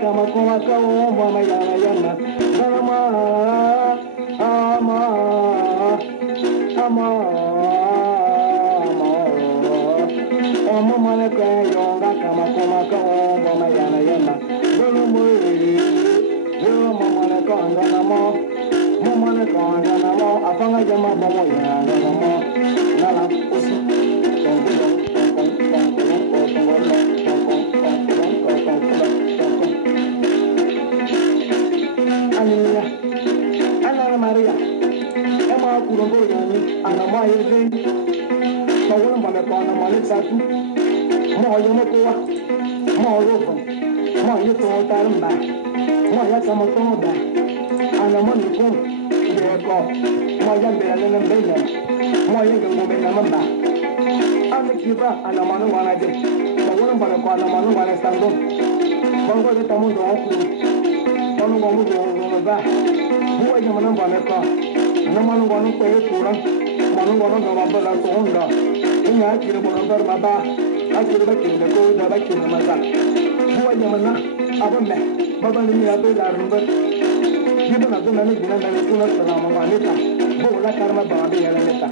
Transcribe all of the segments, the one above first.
kama kuma kawo mama yana yana Ama Omo mane kwa yonga kama kuma kawo mama yana yana Zulu mui Zulu mama kwa ngana mo Mama kwa ngana mo Afanga jama bomo yana mo Nala usi Aniya Ana Maria Emma Kurumbo yani Ana Maya Zen Mawala mane kwa na mane satu Mo yomo kwa Mo robo Mo yoto tarumba Mo ya sama toda Ana mane kwa Yeko Mo ya mbele nene mbele Mo ya ngengo mbele mamba Ana kiba ana mane wana je Mawala mane kwa na mane wana stando Bongo de tamundo okuru Manu wangu jono ba Buwa jamana bane ka Namanu wanu kwa yekura Manu wanu gamba la sonda Ina akire bonondar maba Akire bakire ko da bakire maza Buwa jamana abame Baba ni mi abe la rumba Yiba na zona ni gina na kuna salama manita Buwa la karma babe ya neta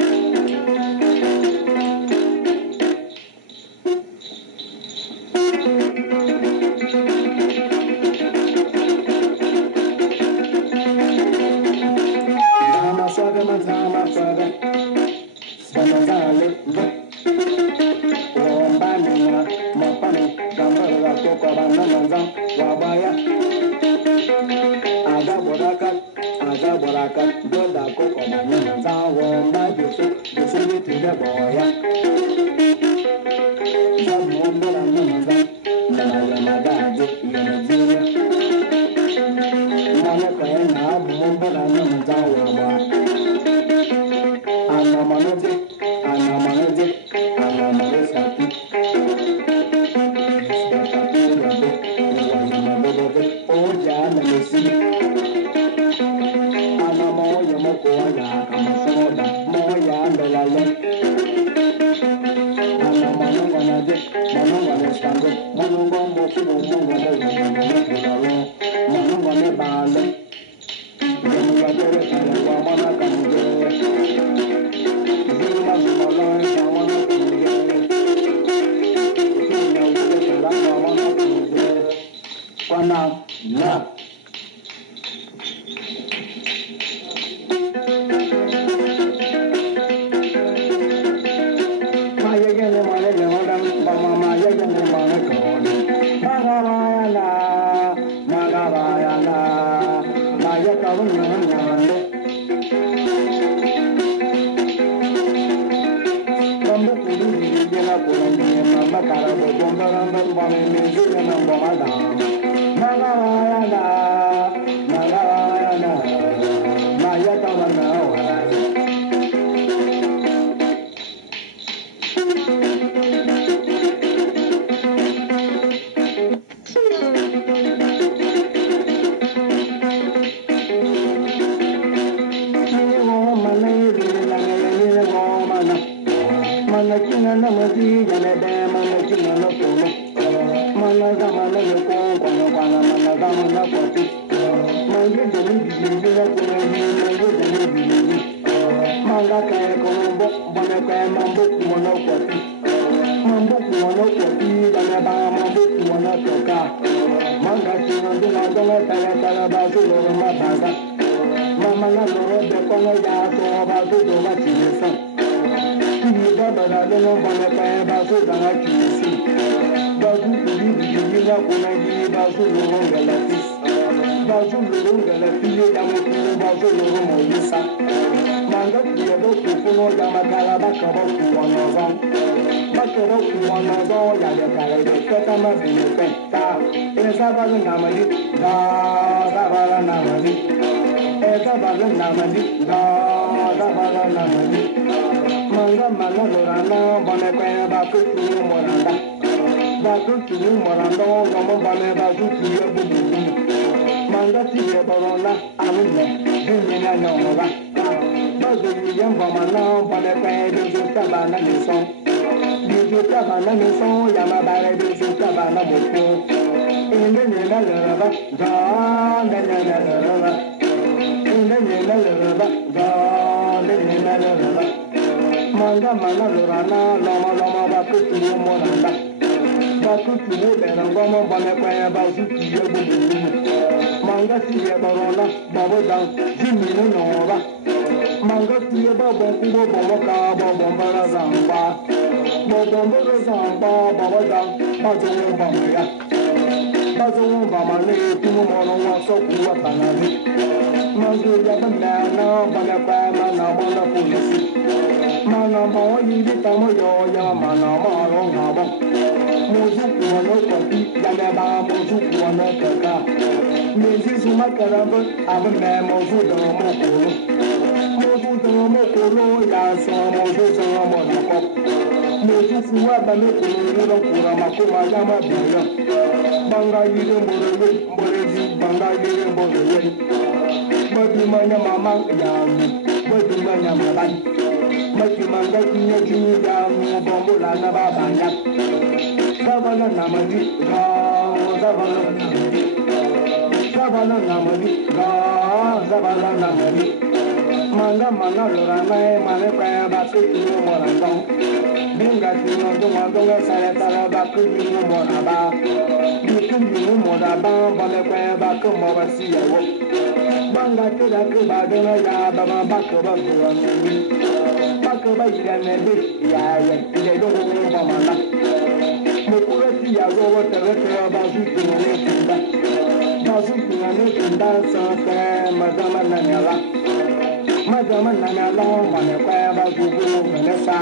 Manga mana lorana lama lama baku tuwo moranda baku tuwo bera ngoma bane kwa ba su tuwo bubu manga tiye barona babo dan jimi no nova manga tiye babo kubo bomo ka babo bara zamba babo bara zamba babo dan bajo babo ya bajo babo ne tumo mono wa so kuwa tanade mango ya bana na bane kwa na mona polisi mana bawa yidi tamo yoya mana maro ngabo mozu kuano kopi yame ba mozu kuano kaka mezi suma karamba abe me mozu domo kolo ya so mozu domo nako mozu kuwa bame kolo kura makoma yama biya banga yide mbore banga yide mbore bodi manya mama ya bodi manya mama Mati manga kinya kinya mu bombo la na baba ya Sabana namadi ga sabana namadi Sabana namadi ga sabana namadi Manga manga lora mai mane pa ba ku ni mo la dong Binga ti no do ma do sa ya ta ba ku ni mo la ba Ni ku ni mo la ba ba le pa ba ku mo ba si ya wo Banga ti da ku ba de na ya ba ba ku ba ku ni Bako ba yira nebe ya ile do go ba mala mo kure ti ya go wa tere tere ba su ti ne tinda ba su ti ne tinda sa ka madama na nyala ma ne kwa ba su go ne sa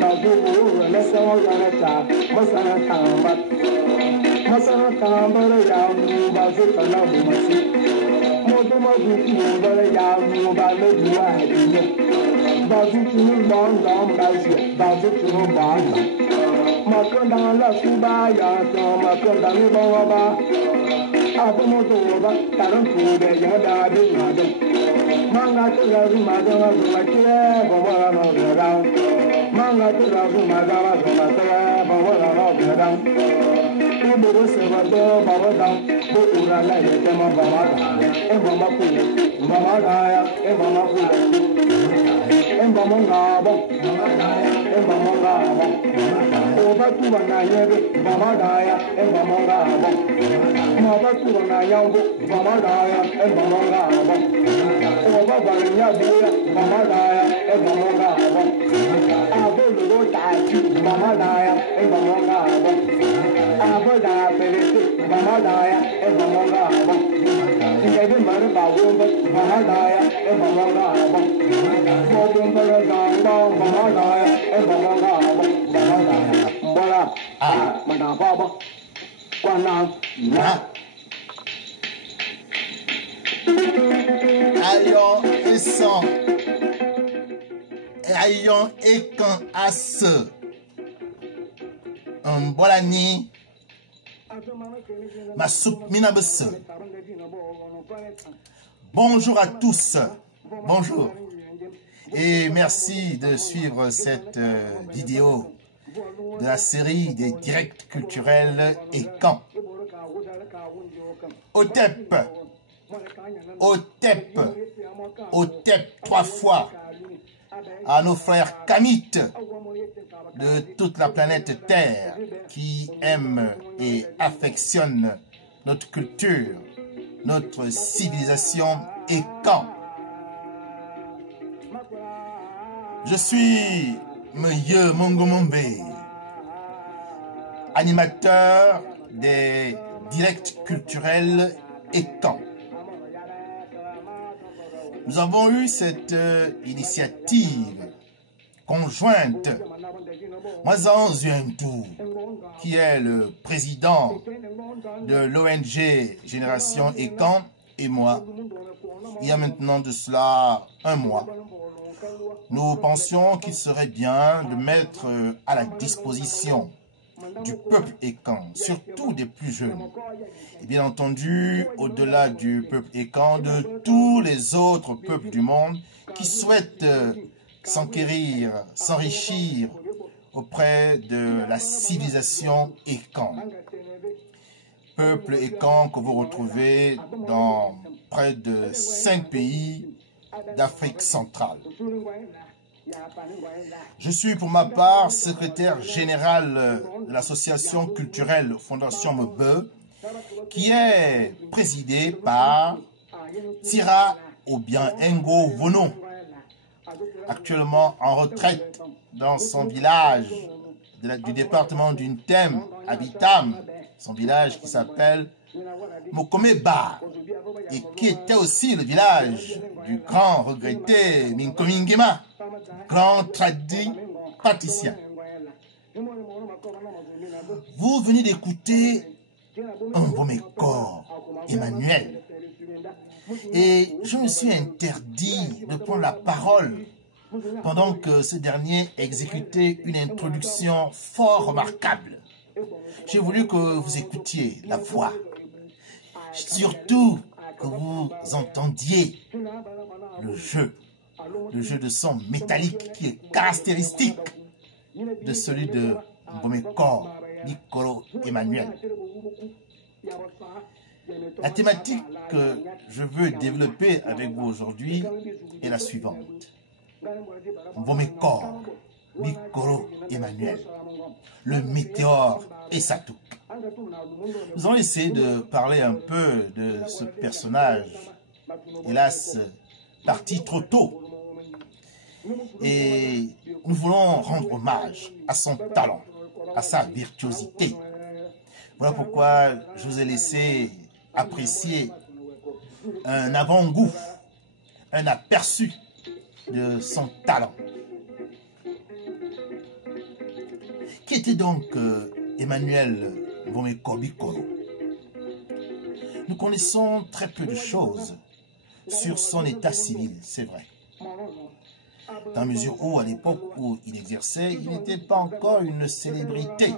ba su go ne sa wa ya ne sa masana tamba ya mu ba su ta na bu ma si mo do ma du ku ba ya mu ba le du wa ni Bazu tunu banda bazu, bazu tunu banda. Makanda la suba ya so makanda ni baba. Abu moto ba taran tu be ya da de ma de. Manga tu la zu ma da zu ma ke bo wa no da. Manga tu la zu ma da zu ma ke bo wa no da. Ibu se ba do ba wa da. Bo ura la ye te ma ba ma da. E ba ma ku. Ba ma da ya e ba ma ku. Embamongabo, Oba tuwa na yebe, Bamadaya, Embamongabo, Maba tuwa na yambo, Bamadaya, Embamongabo, Oba Barinya Bia, Bamadaya, Embamongabo, Abolo Tati, Bamadaya, Embamongabo, Aboda Pelete, Bamadaya, Embamongabo, Ndebe Marba Wumba, Bamadaya, Embamongabo, Ayant et sans, ayant et quand à ce, un bolani, ma soupe minabus. Bonjour à tous, bonjour. Et merci de suivre cette vidéo de la série des directs culturels et camps. Otep, Otep, Otep 3 fois à nos frères kamites de toute la planète Terre qui aiment et affectionnent notre culture, notre civilisation et camp. Je suis Monsieur Mongomombe, animateur des directs culturels et camps. Nous avons eu cette initiative conjointe. Mwazan Zuentou, qui est le président de l'ONG Génération et Camp, et moi, il y a maintenant de cela un mois, nous pensions qu'il serait bien de mettre à la disposition du peuple écan, surtout des plus jeunes, et bien entendu, au-delà du peuple écan, de tous les autres peuples du monde qui souhaitent s'enquérir, s'enrichir auprès de la civilisation écan. peuple Ekan que vous retrouvez dans près de 5 pays d'Afrique centrale. Je suis pour ma part secrétaire général de l'association culturelle Fondation Mebe, qui est présidée par Tira Obiang-Ngo Vono, actuellement en retraite dans son village du département d'Untem, Abitam, son village qui s'appelle Mokomeba, et qui était aussi le village du grand regretté Minkomingema, grand tradit patricien. Vous venez d'écouter Mbomeko Emmanuel, et je me suis interdit de prendre la parole pendant que ce dernier exécutait une introduction fort remarquable. J'ai voulu que vous écoutiez la voix, surtout que vous entendiez le jeu de son métallique qui est caractéristique de celui de Mbomeko Bikoro Emmanuel. La thématique que je veux développer avec vous aujourd'hui est la suivante. Mbomeko Bikoro Emmanuel, le météore Esatouk. Nous allons essayer de parler un peu de ce personnage, hélas, parti trop tôt. Et nous voulons rendre hommage à son talent, à sa virtuosité. Voilà pourquoi je vous ai laissé apprécier un avant-goût, un aperçu de son talent. Qui était donc Emmanuel Mbomeko Bikoro? Nous connaissons très peu de choses sur son état civil, c'est vrai. Dans la mesure où, à l'époque où il exerçait, il n'était pas encore une célébrité.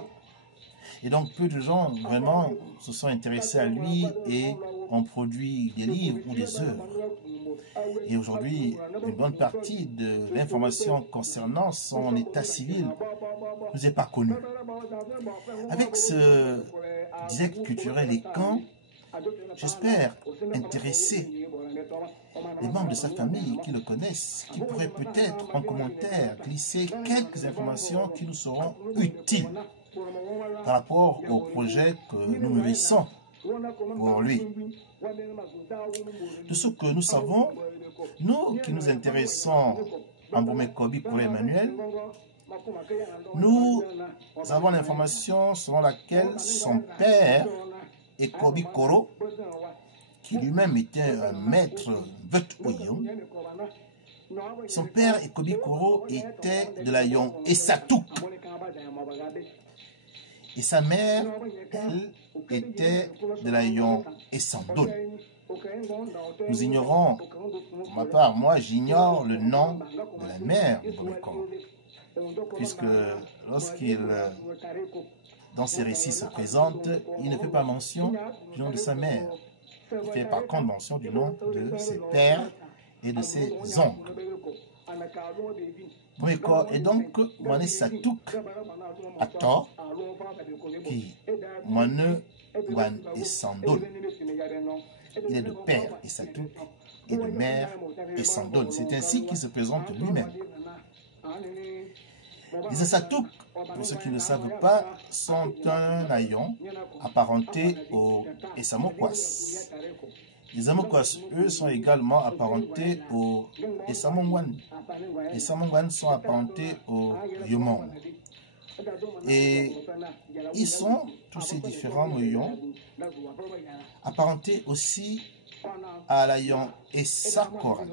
Et donc, peu de gens, vraiment, se sont intéressés à lui et ont produit des livres ou des œuvres. Et aujourd'hui, une bonne partie de l'information concernant son état civil ne nous est pas connue. Avec ce direct culturel Ekan, j'espère intéresser les membres de sa famille qui le connaissent, qui pourraient peut-être en commentaire glisser quelques informations qui nous seront utiles par rapport au projet que nous mûrissons pour lui. De ce que nous savons, nous qui nous intéressons à Mbomeko Bikoro Emmanuel, nous avons l'information selon laquelle son père, Eko Bikoro, qui lui-même était un maître Veut-Oyo, son père, Eko Bikoro, était de la Yon Esatouk. Et sa mère, elle, était de la Yon Esandone. Nous ignorons, pour ma part, moi j'ignore le nom de la mère de Mbomeko, puisque lorsqu'il, dans ses récits se présente, il ne fait pas mention du nom de sa mère. Il fait par contre mention du nom de ses pères et de ses oncles. Mbomeko est donc Mwane Satouk Ator, qui Mwane Wan Esandone. Il est de père Esatouk et de mère Esandone. C'est ainsi qu'il se présente lui-même. Les Esatouk, pour ceux qui ne le savent pas, sont un hayon apparenté aux Esamokwas. Les Amokwas, eux, sont également apparentés aux Esamongwan. Les Esamongwan sont apparentés aux Yomon. Et ils sont, tous ces différents moyons, apparentés aussi à l'ayon Essakoran.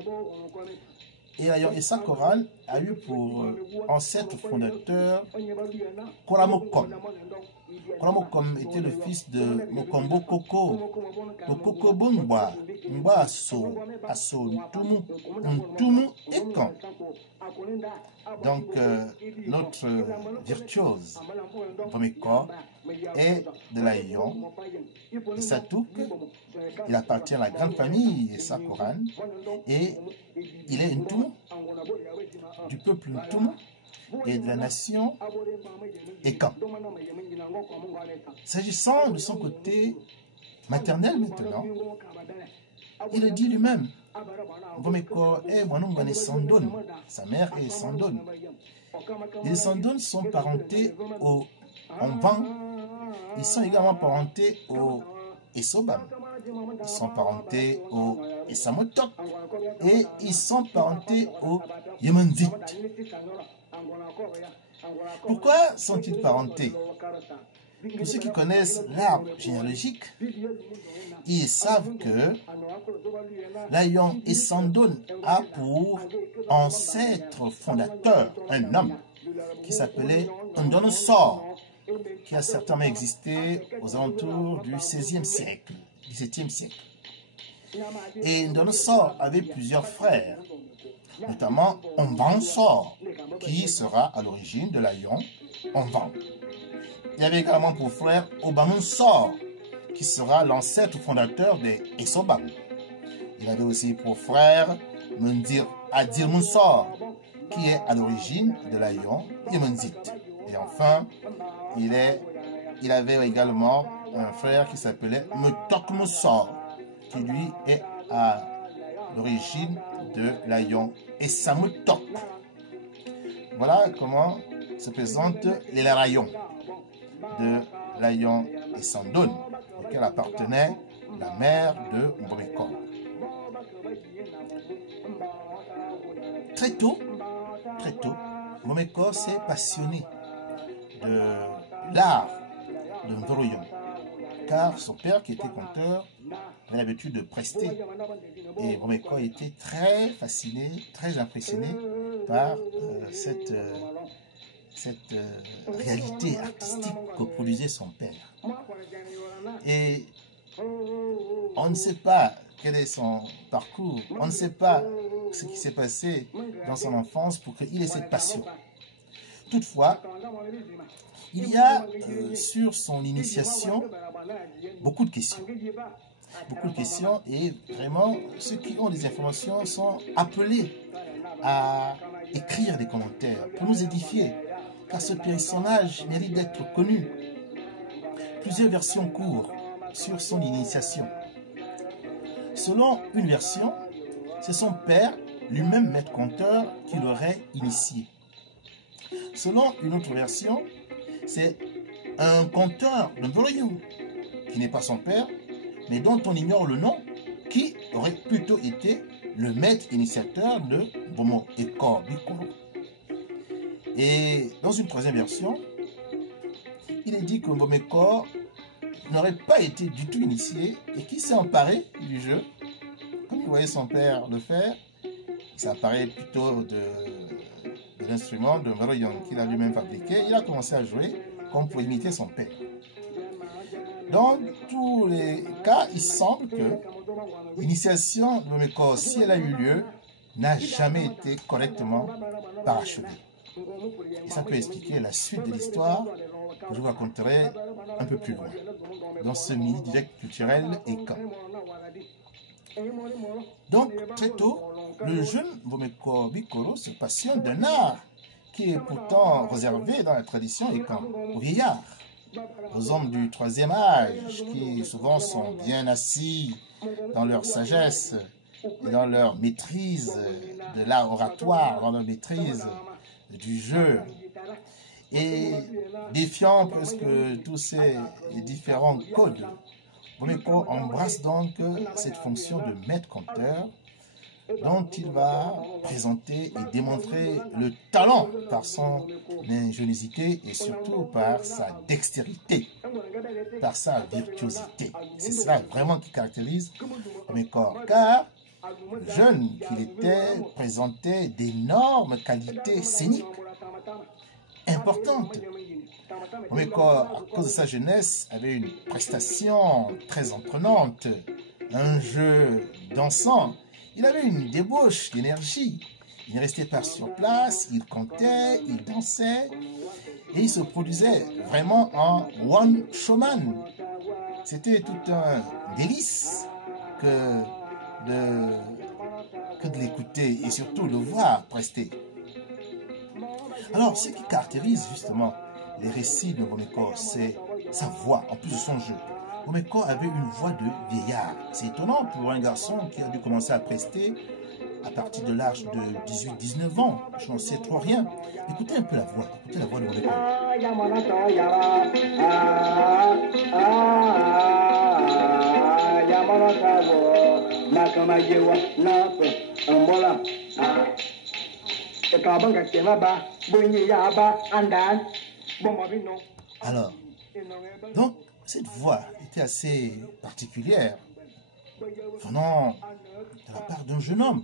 Et l'ayon Essakoran a eu pour ancêtre fondateur Koramokom. Koramokom était le fils de Mokombo Koko, Kokoko Bongwa, Ngwa Asso, Asso Ntumu Ekan. Donc, notre virtuose, Mbomeko, est de la Yon Esatouk. Il appartient à la grande famille Essakoran et il est Ntumu, du peuple Ntumu. et de la nation Ekan. S'agissant de son côté maternel maintenant, il le dit lui-même. Sa mère est Sandon. Les Sandon sont parentés au Onvan. Ils sont également parentés au Esobam. Ils sont parentés au Esamotok. Et ils sont parentés au Yemenzit. Pourquoi sont-ils parentés? Pour ceux qui connaissent l'arbre généalogique, ils savent que l'Ayon Esandon a pour ancêtre fondateur un homme qui s'appelait Ndonosor, qui a certainement existé aux alentours du XVIe siècle, XVIIe siècle. Et Ndonosor avait plusieurs frères, notamment Onvansor, qui sera à l'origine de l'Ayon Onvan. Il y avait également pour frère Obamunsor, qui sera l'ancêtre fondateur des Esobam. Il avait aussi pour frère Adirmunsor, qui est à l'origine de l'Ayon Yemenzit. Et enfin, il avait également un frère qui s'appelait Mutokmusor, qui lui est à l'origine de l'Ayon Esamutok. Voilà comment se présentent les rayons de l'Ayon Esandon, auquel appartenait la mère de Mbomekor. Très tôt, Mbomekor s'est passionné de l'art de Mvoroyon, car son père, qui était conteur, avait l'habitude de prester. Et Mbomekor était très fasciné, très impressionné par cette réalité artistique que produisait son père. Et on ne sait pas quel est son parcours, on ne sait pas ce qui s'est passé dans son enfance pour qu'il ait cette passion. Toutefois, il y a sur son initiation beaucoup de questions. Beaucoup de questions, et vraiment ceux qui ont des informations sont appelés à écrire des commentaires pour nous édifier, car ce personnage mérite d'être connu. Plusieurs versions courent sur son initiation. Selon une version, c'est son père, lui-même maître conteur, qui l'aurait initié. Selon une autre version, c'est un conteur de Mboroyon, qui n'est pas son père, mais dont on ignore le nom, qui aurait plutôt été le maître initiateur de Bomo Ekor Bikoro. Et dans une troisième version, il est dit que Mbomekor n'aurait pas été du tout initié et qui s'est emparé du jeu, comme il voyait son père le faire. Il s'est emparé plutôt de l'instrument de Mboroyon qu'il a lui-même fabriqué. Il a commencé à jouer comme pour imiter son père. Dans tous les cas, il semble que l'initiation de Mbomekor, si elle a eu lieu, n'a jamais été correctement parachevée. Et ça peut expliquer la suite de l'histoire que je vous raconterai un peu plus loin dans ce mini-direct culturel Ekan. Donc, très tôt, le jeune Mbomekor Bikoro se passionne d'un art qui est pourtant réservé dans la tradition Ekan aux vieillards, aux hommes du troisième âge, qui souvent sont bien assis dans leur sagesse et dans leur maîtrise de l'art oratoire, dans leur maîtrise du jeu, et défiant presque tous ces différents codes. Mbomekor embrasse donc cette fonction de maître conteur, dont il va présenter et démontrer le talent par son ingéniosité et surtout par sa dextérité, par sa virtuosité. C'est cela vraiment qui caractérise Mbomekor, car jeune qu'il était, présentait d'énormes qualités scéniques importantes. Mbomekor, à cause de sa jeunesse, avait une prestation très entraînante, un jeu dansant. Il avait une débauche d'énergie. Il ne restait pas sur place, il cantait, il dansait et il se produisait vraiment en one showman. C'était tout un délice que de l'écouter et surtout le voir prester. Alors, ce qui caractérise justement les récits de Bomeko, c'est sa voix, en plus de son jeu. Bomeko avait une voix de vieillard. C'est étonnant pour un garçon qui a dû commencer à prester à partir de l'âge de 18-19 ans. Je n'en sais trop rien. Écoutez un peu la voix. Écoutez la voix de Bomeko. Alors, donc, cette voix était assez particulière, venant de la part d'un jeune homme.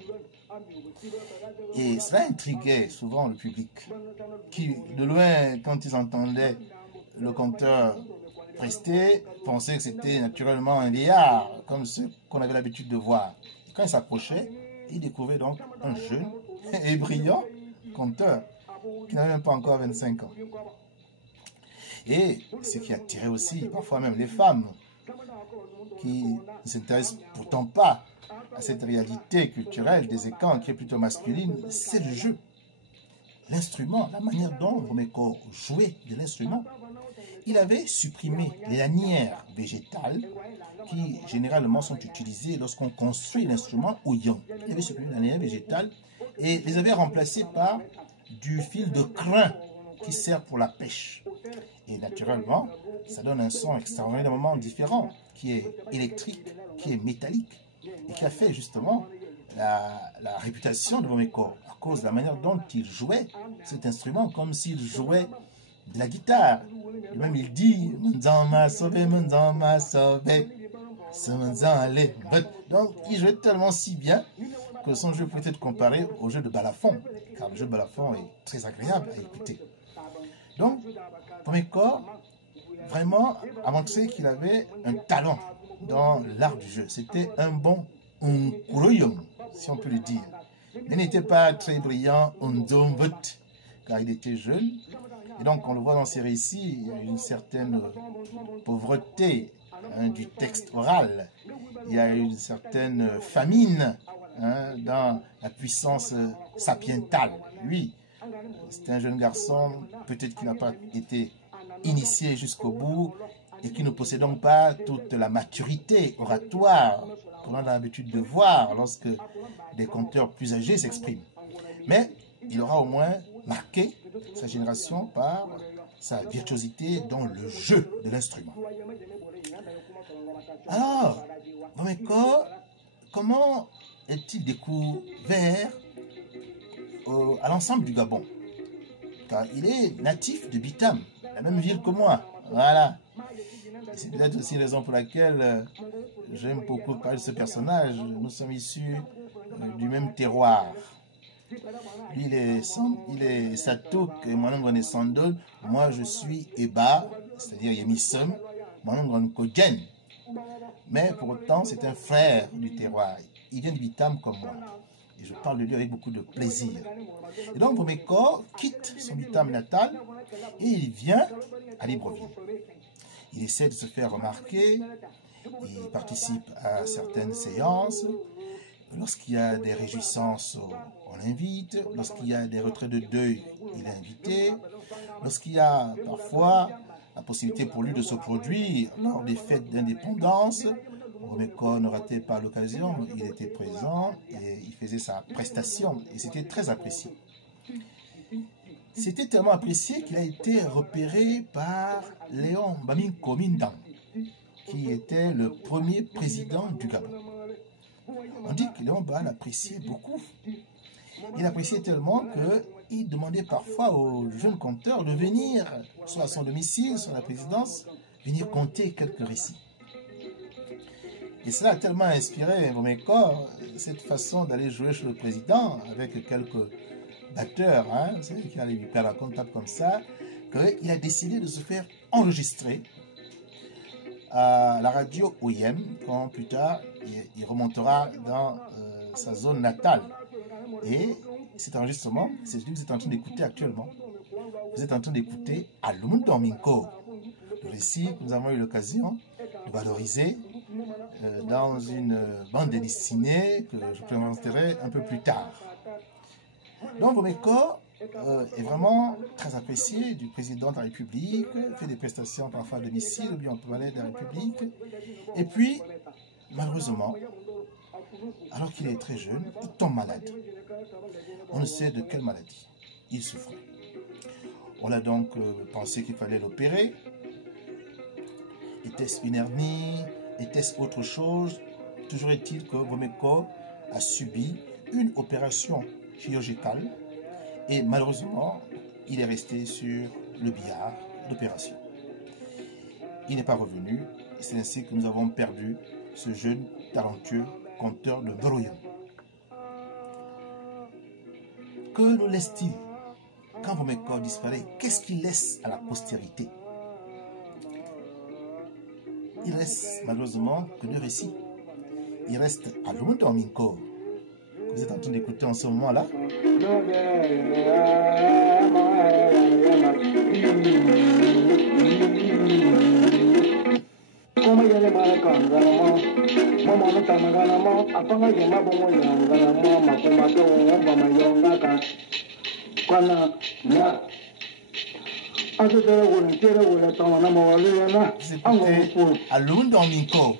Et cela intriguait souvent le public, qui, de loin, quand ils entendaient le conteur prester, pensaient que c'était naturellement un vieillard, comme ceux qu'on avait l'habitude de voir. Et quand il s'approchait, il découvrait donc un jeune et brillant conteur, qui n'avait même pas encore 25 ans. Et ce qui attirait aussi, parfois même les femmes, qui ne s'intéressent pourtant pas à cette réalité culturelle des écans qui est plutôt masculine, c'est le jeu. L'instrument, la manière dont Bomeko jouait de l'instrument. Il avait supprimé les lanières végétales qui généralement sont utilisées lorsqu'on construit l'instrument au yon. Il avait supprimé les lanières végétales et les avait remplacées par du fil de crin qui sert pour la pêche. Et naturellement, ça donne un son extraordinairement différent, qui est électrique, qui est métallique, et qui a fait justement la réputation de Bomeko à cause de la manière dont il jouait cet instrument, comme s'il jouait de la guitare. Et même il dit, donc il jouait tellement si bien que son jeu peut être comparé au jeu de balafon, car le jeu de balafon est très agréable à écouter. Donc, Bomeko vraiment a montré qu'il avait un talent dans l'art du jeu. C'était un bon Nkuroyom, si on peut le dire. Il n'était pas très brillant, car il était jeune. Et donc, on le voit dans ses récits, il y a une certaine pauvreté du texte oral. Il y a une certaine famine dans la puissance sapientale. Lui, c'est un jeune garçon, peut-être qu'il n'a pas été initié jusqu'au bout et qui ne possède donc pas toute la maturité oratoire qu'on a l'habitude de voir lorsque des conteurs plus âgés s'expriment. Mais il aura au moins marqué sa génération par sa virtuosité dans le jeu de l'instrument. Alors, Bomeko, comment est-il découvert à l'ensemble du Gabon? Car il est natif de Bitam, la même ville que moi. Voilà. C'est peut-être aussi la raison pour laquelle j'aime beaucoup parler de ce personnage. Nous sommes issus du même terroir. Lui, il est Satouk et moi-même on est Sandol. Moi, je suis Eba, c'est-à-dire Yemisum. Moi-même on est Kodjen. Mais pour autant, c'est un frère du terroir. Il vient de Bitam comme moi. Et je parle de lui avec beaucoup de plaisir. Et donc, Bomeko quitte son Bitam natal et il vient à Libreville. Il essaie de se faire remarquer, il participe à certaines séances. Lorsqu'il y a des réjouissances, on l'invite. Lorsqu'il y a des retraits de deuil, il est invité. Lorsqu'il y a parfois la possibilité pour lui de se produire lors des fêtes d'indépendance, Bomeko ne ratait pas l'occasion, il était présent et il faisait sa prestation et c'était très apprécié. C'était tellement apprécié qu'il a été repéré par Léon Baming Komindang, qui était le premier président du Gabon. On dit que Léon Baming l'appréciait beaucoup. Il appréciait tellement qu'il demandait parfois aux jeunes conteurs de venir, soit à son domicile, soit à la présidence, venir conter quelques récits. Et cela a tellement inspiré Bomeko, cette façon d'aller jouer chez le président avec quelques batteurs, c'est lui qui allait lui faire la comptable comme ça, qu'il a décidé de se faire enregistrer à la radio OIM, quand plus tard il remontera dans sa zone natale. Et cet enregistrement, c'est celui que vous êtes en train d'écouter actuellement. Vous êtes en train d'écouter Alum Domingo, le récit que nous avons eu l'occasion de valoriser dans une bande dessinée que je présenterai un peu plus tard. Donc Bomeko est vraiment très apprécié du président de la République, fait des prestations parfois à domicile ou bien au palais de la République. Et puis, malheureusement, alors qu'il est très jeune, il tombe malade. On ne sait de quelle maladie il souffrait. On a donc pensé qu'il fallait l'opérer. Était-ce une hernie? Était-ce autre chose? Toujours est-il que Bomeko a subi une opération chirurgicale et malheureusement, il est resté sur le billard d'opération. Il n'est pas revenu. C'est ainsi que nous avons perdu ce jeune talentueux conteur de Brouillon. Que nous laisse-t-il quand Bomeko disparaît? Qu'est-ce qu'il laisse à la postérité? Il reste malheureusement que deux récits. Il reste à Minko, que vous êtes en train d'écouter en ce moment-là. Vous écoutez à Minko.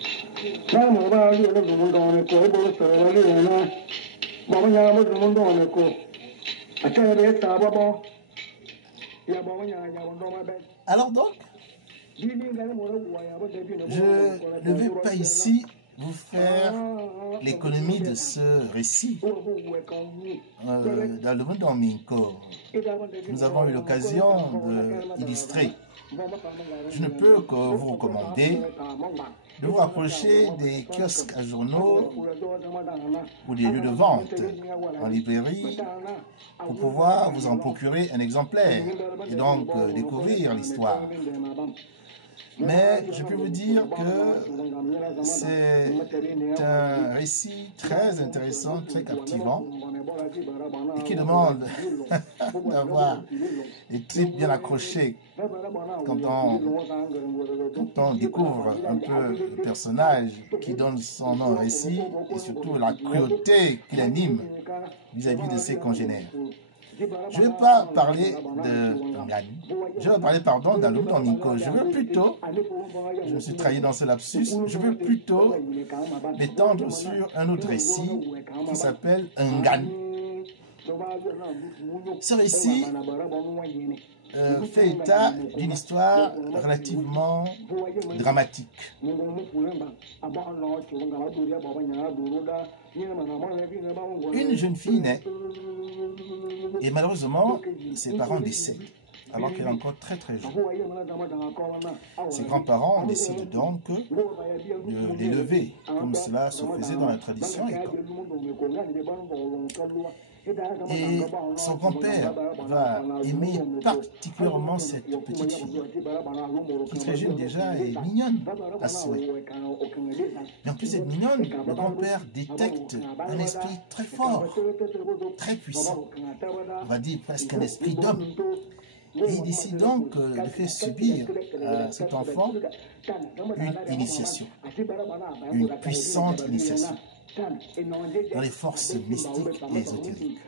Alors donc, je ne vais pas ici vous faire l'économie de ce récit dans le monde en Minko. Nous avons eu l'occasion d'illustrer. Je ne peux que vous recommander de vous rapprocher des kiosques à journaux ou des lieux de vente en librairie pour pouvoir vous en procurer un exemplaire et donc découvrir l'histoire. Mais je peux vous dire que c'est un récit très intéressant, très captivant et qui demande d'avoir les tripes bien accrochées quand on découvre un peu le personnage qui donne son nom au récit et surtout la cruauté qui l'anime vis-à-vis de ses congénères. Je ne vais pas parler de Ngan. Je vais parler, pardon, d'Minko. Je veux plutôt, je me suis trahi dans ce lapsus, je veux plutôt m'étendre sur un autre récit qui s'appelle Ngan. Ce récit fait état d'une histoire relativement dramatique. Une jeune fille naît et malheureusement ses parents décèdent alors qu'elle est encore très jeune. Ses grands-parents décident donc de l'élever comme cela se faisait dans la tradition. Et son grand-père va aimer particulièrement cette petite fille, qui très jeune déjà est mignonne à souhait. Mais en plus d'être mignonne, le grand-père détecte un esprit très fort, très puissant. On va dire presque un esprit d'homme. Et il décide donc de faire subir à cet enfant une initiation, une puissante initiation dans les forces mystiques et ésotériques.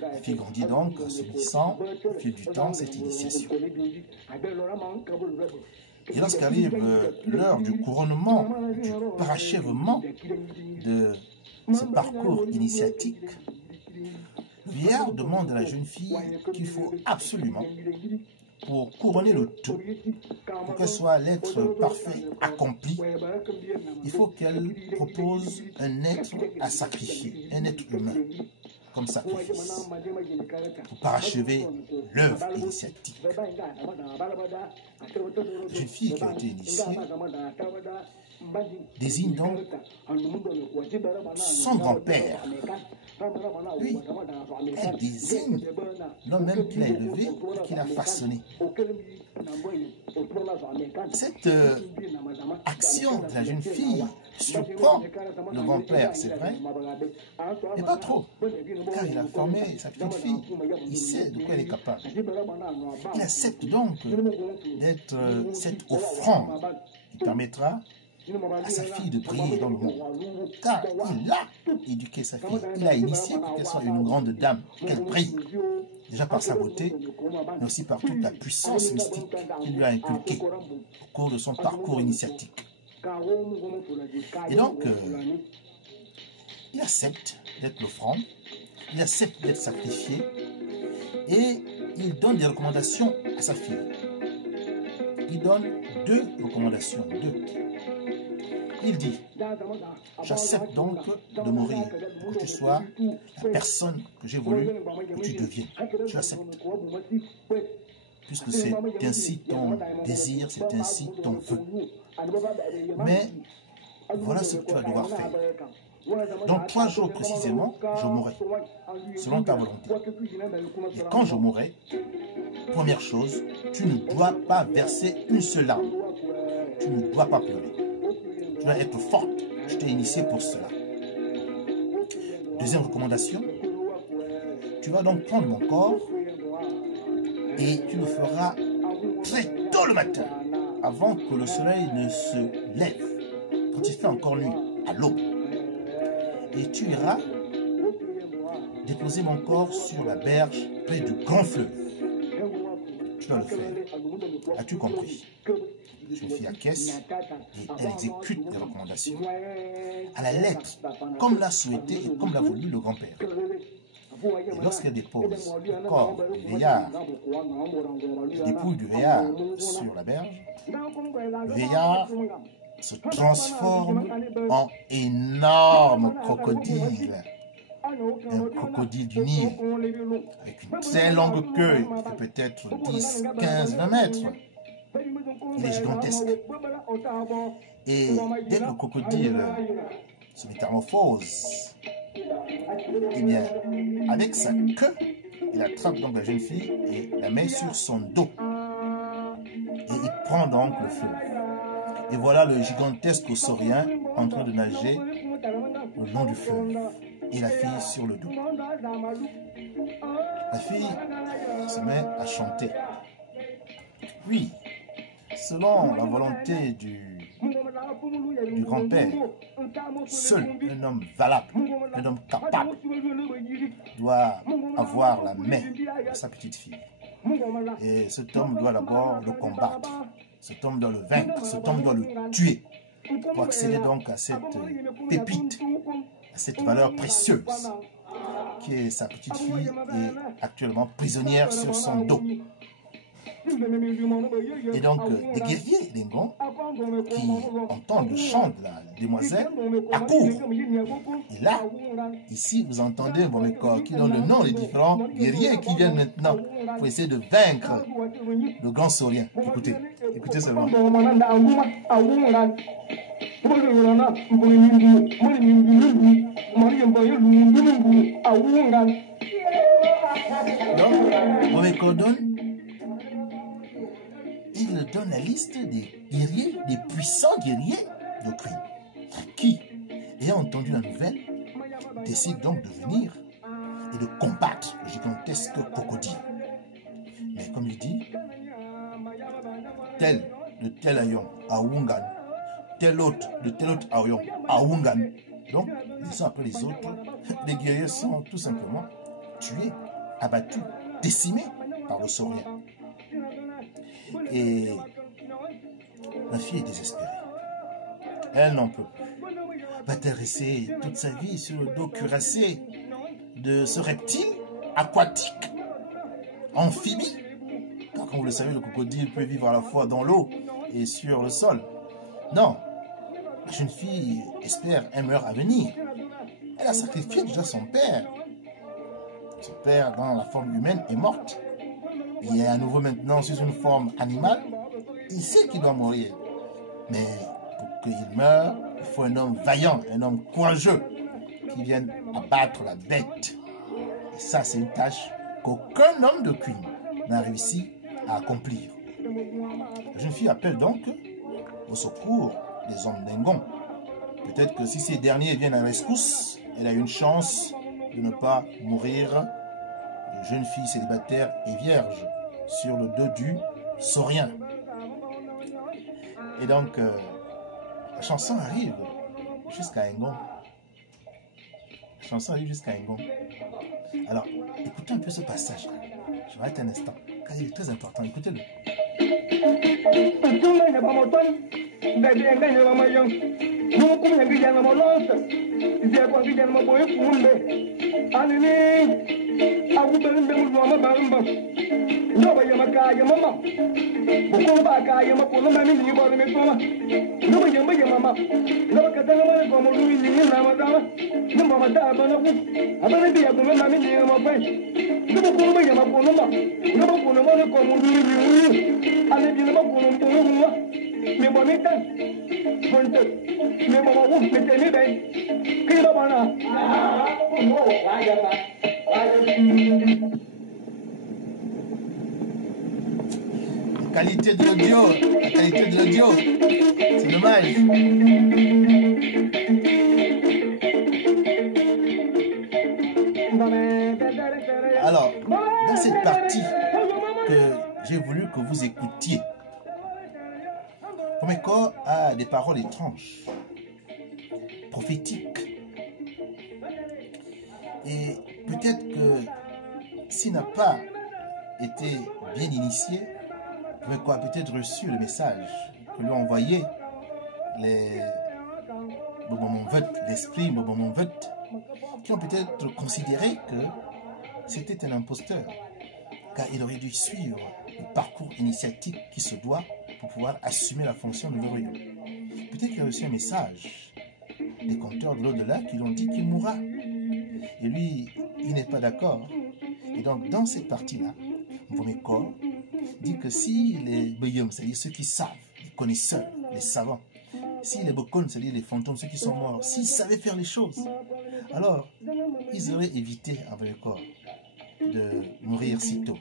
La fille grandit donc en subissant au fil du temps cette initiation. Et lorsqu'arrive l'heure du couronnement, du parachèvement de ce parcours initiatique, le vieillard demande à la jeune fille qu'il faut absolument, pour couronner le tout, pour qu'elle soit l'être parfait accompli, il faut qu'elle propose un être à sacrifier, un être humain, comme sacrifice, pour parachever l'œuvre initiatique. La jeune fille qui a été initiée désigne donc son grand-père. Oui, elle désigne l'homme même qui l'a élevé et qui l'a façonné. Cette action de la jeune fille surprend le grand-père, c'est vrai, mais pas trop, car il a formé sa petite fille. Il sait de quoi elle est capable. Il accepte donc d'être cette offrande qui permettra à sa fille de briller dans le monde. Car il a éduqué sa fille. Il a initié pour qu'elle soit une grande dame, qu'elle brille. Déjà par sa beauté, mais aussi par toute la puissance mystique qu'il lui a inculquée au cours de son parcours initiatique. Et donc, il accepte d'être l'offrande, il accepte d'être sacrifié et il donne des recommandations à sa fille. Il donne 2 recommandations, 2. Il dit, j'accepte donc de mourir pour que tu sois la personne que j'ai voulu que tu deviennes. Je l'accepte. Puisque c'est ainsi ton désir, c'est ainsi ton vœu. Mais voilà ce que tu vas devoir faire. Dans 3 jours précisément, je mourrai, selon ta volonté. Et quand je mourrai, première chose, tu ne dois pas verser une seule larme. Tu ne dois pas pleurer. Tu dois être forte. Je t'ai initié pour cela. Deuxième recommandation, tu vas donc prendre mon corps et tu le feras très tôt le matin, avant que le soleil ne se lève, quand il fait encore nuit, à l'aube. Et tu iras déposer mon corps sur la berge près du grand fleuve. Tu dois le faire. As-tu compris? Jeune fille acquiesce et elle exécute les recommandations. À la lettre, comme l'a souhaité et comme l'a voulu le grand-père. Et lorsqu'elle dépose le corps du vieillard, le dépouille du vieillard sur la berge, le vieillard se transforme en énorme crocodile. Un crocodile du Nil, avec une très longue queue, qui fait peut-être 10, 15, 20 mètres. Il est gigantesque. Et dès que le crocodile se métamorphose, eh bien, avec sa queue, il attrape donc la jeune fille et la met sur son dos. Et il prend donc le fleuve. Et voilà le gigantesque saurien en train de nager le long du fleuve. Et la fille sur le dos. La fille se met à chanter. Oui, selon la volonté du grand-père, seul un homme valable, un homme capable, doit avoir la main de sa petite fille. Et cet homme doit d'abord le combattre. Cet homme doit le vaincre. Cet homme doit le tuer. Pour accéder donc à cette pépite, à cette valeur précieuse qui est sa petite fille et actuellement prisonnière sur son dos. Et donc, les guerriers Lingons qui entendent le chant de la demoiselle accourent. Et là, ici, vous entendez Mbomekor qui donne le nom des différents guerriers qui viennent maintenant pour essayer de vaincre le grand saurien. Écoutez, écoutez seulement. Donc, Mbomekor il donne la liste des guerriers, des puissants guerriers de Queen, qui, ayant entendu la nouvelle, décident donc de venir et de combattre le gigantesque crocodile. Mais comme il dit, tel de tel ayon à Wungan, tel autre de tel autre ayon à Wungan. Donc, les uns après les autres, les guerriers sont tout simplement tués, abattus, décimés par le saurien. Et la fille est désespérée. Elle n'en peut plus. Va-t-elle rester toute sa vie sur le dos cuirassé de ce reptile aquatique, amphibie? Car comme vous le savez, le crocodile peut vivre à la fois dans l'eau et sur le sol. Non, la jeune fille espère un meilleur avenir. Elle a sacrifié déjà son père. Son père, dans la forme humaine, est morte. Il est à nouveau maintenant sous une forme animale. Il sait qu'il doit mourir. Mais pour qu'il meure, il faut un homme vaillant, un homme courageux qui vienne abattre la bête. Et ça, c'est une tâche qu'aucun homme de Queen n'a réussi à accomplir. La jeune fille appelle donc au secours des hommes d'Engon. Peut-être que si ces derniers viennent à la rescousse, elle a une chance de ne pas mourir. Jeune fille célibataire et vierge sur le dos du saurien. Et donc, la chanson arrive jusqu'à Engon. La chanson arrive jusqu'à Engon. Alors, écoutez un peu ce passage. Je m'arrête un instant, car il est très important. Écoutez-le. La qualité de l'audio, c'est dommage. Alors, dans cette partie que j'ai voulu que vous écoutiez, Momeko a des paroles étranges, prophétiques. Et peut-être que s'il n'a pas été bien initié, Momeko a peut-être reçu le message que lui ont envoyé les l'esprit Bobomonvet, qui ont peut-être considéré que c'était un imposteur, car il aurait dû suivre le parcours initiatique qui se doit pour pouvoir assumer la fonction de l'Orient. Peut-être qu'il a reçu un message des compteurs de l'au-delà qui lui ont dit qu'il mourra. Et lui, il n'est pas d'accord. Et donc, dans cette partie-là, Momeko dit que si les Beyum, c'est-à-dire ceux qui savent, les connaisseurs, les savants, si les Bokon, c'est-à-dire les fantômes, ceux qui sont morts, s'ils savaient faire les choses, alors ils auraient évité à Momeko de mourir si tôt.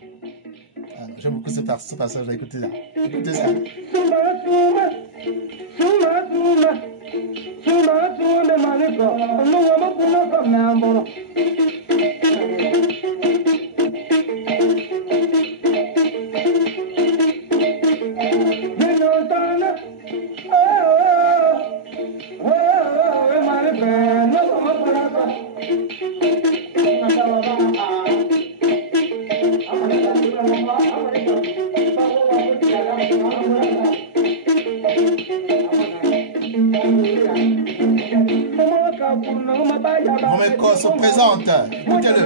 J'aime beaucoup ce passage, écoutez ça. Écoutez ça. Momeko se présente. Écoutez-le.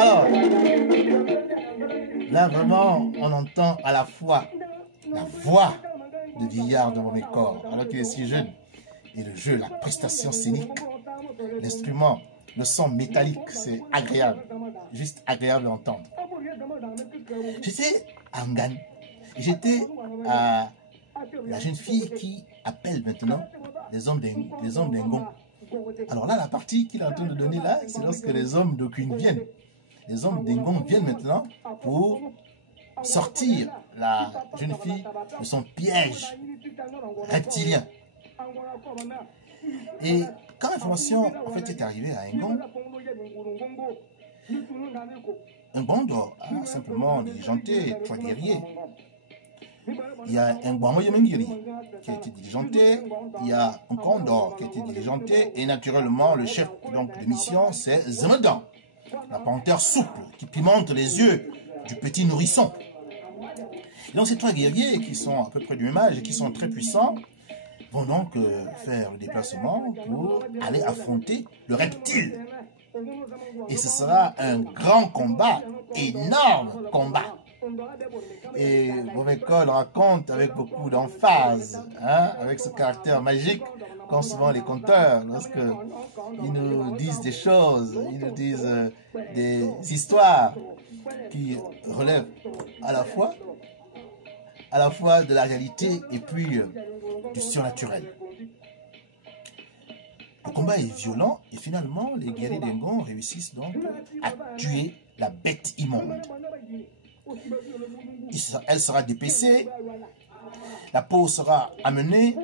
Alors, là vraiment, on entend à la fois la voix de vieillard de Momeko, alors qu'il est si jeune, et le jeu, la prestation scénique, l'instrument, le son métallique, c'est agréable, juste agréable à entendre. J'étais à Ngan, j'étais à la jeune fille qui appelle maintenant les hommes d'Engon. Alors là, la partie qu'il est en train de donner là, c'est lorsque les hommes d'Okun viennent. Les hommes d'Engon viennent maintenant pour sortir la jeune fille de son piège reptilien. Et quand l'information en fait est arrivée à Engon, Ngondo a simplement diligenté 3 guerriers. Il y a un Ngiri qui a été diligenté, il y a un Condor qui a été diligenté, et naturellement le chef donc, de mission c'est Zemedan, la panthère souple qui pimente les yeux du petit nourrisson. Et donc ces 3 guerriers qui sont à peu près du même âge et qui sont très puissants vont donc faire le déplacement pour aller affronter le reptile Et ce sera un grand combat, énorme combat. Et Bomeko le raconte avec beaucoup d'emphase, hein, avec ce caractère magique qu'ont souvent les conteurs, lorsque ils nous disent des choses, ils nous disent des histoires qui relèvent à la fois de la réalité et puis du surnaturel. Le combat est violent et finalement les guerriers d'Engon réussissent donc à tuer la bête immonde. Elle sera dépecée, la peau sera amenée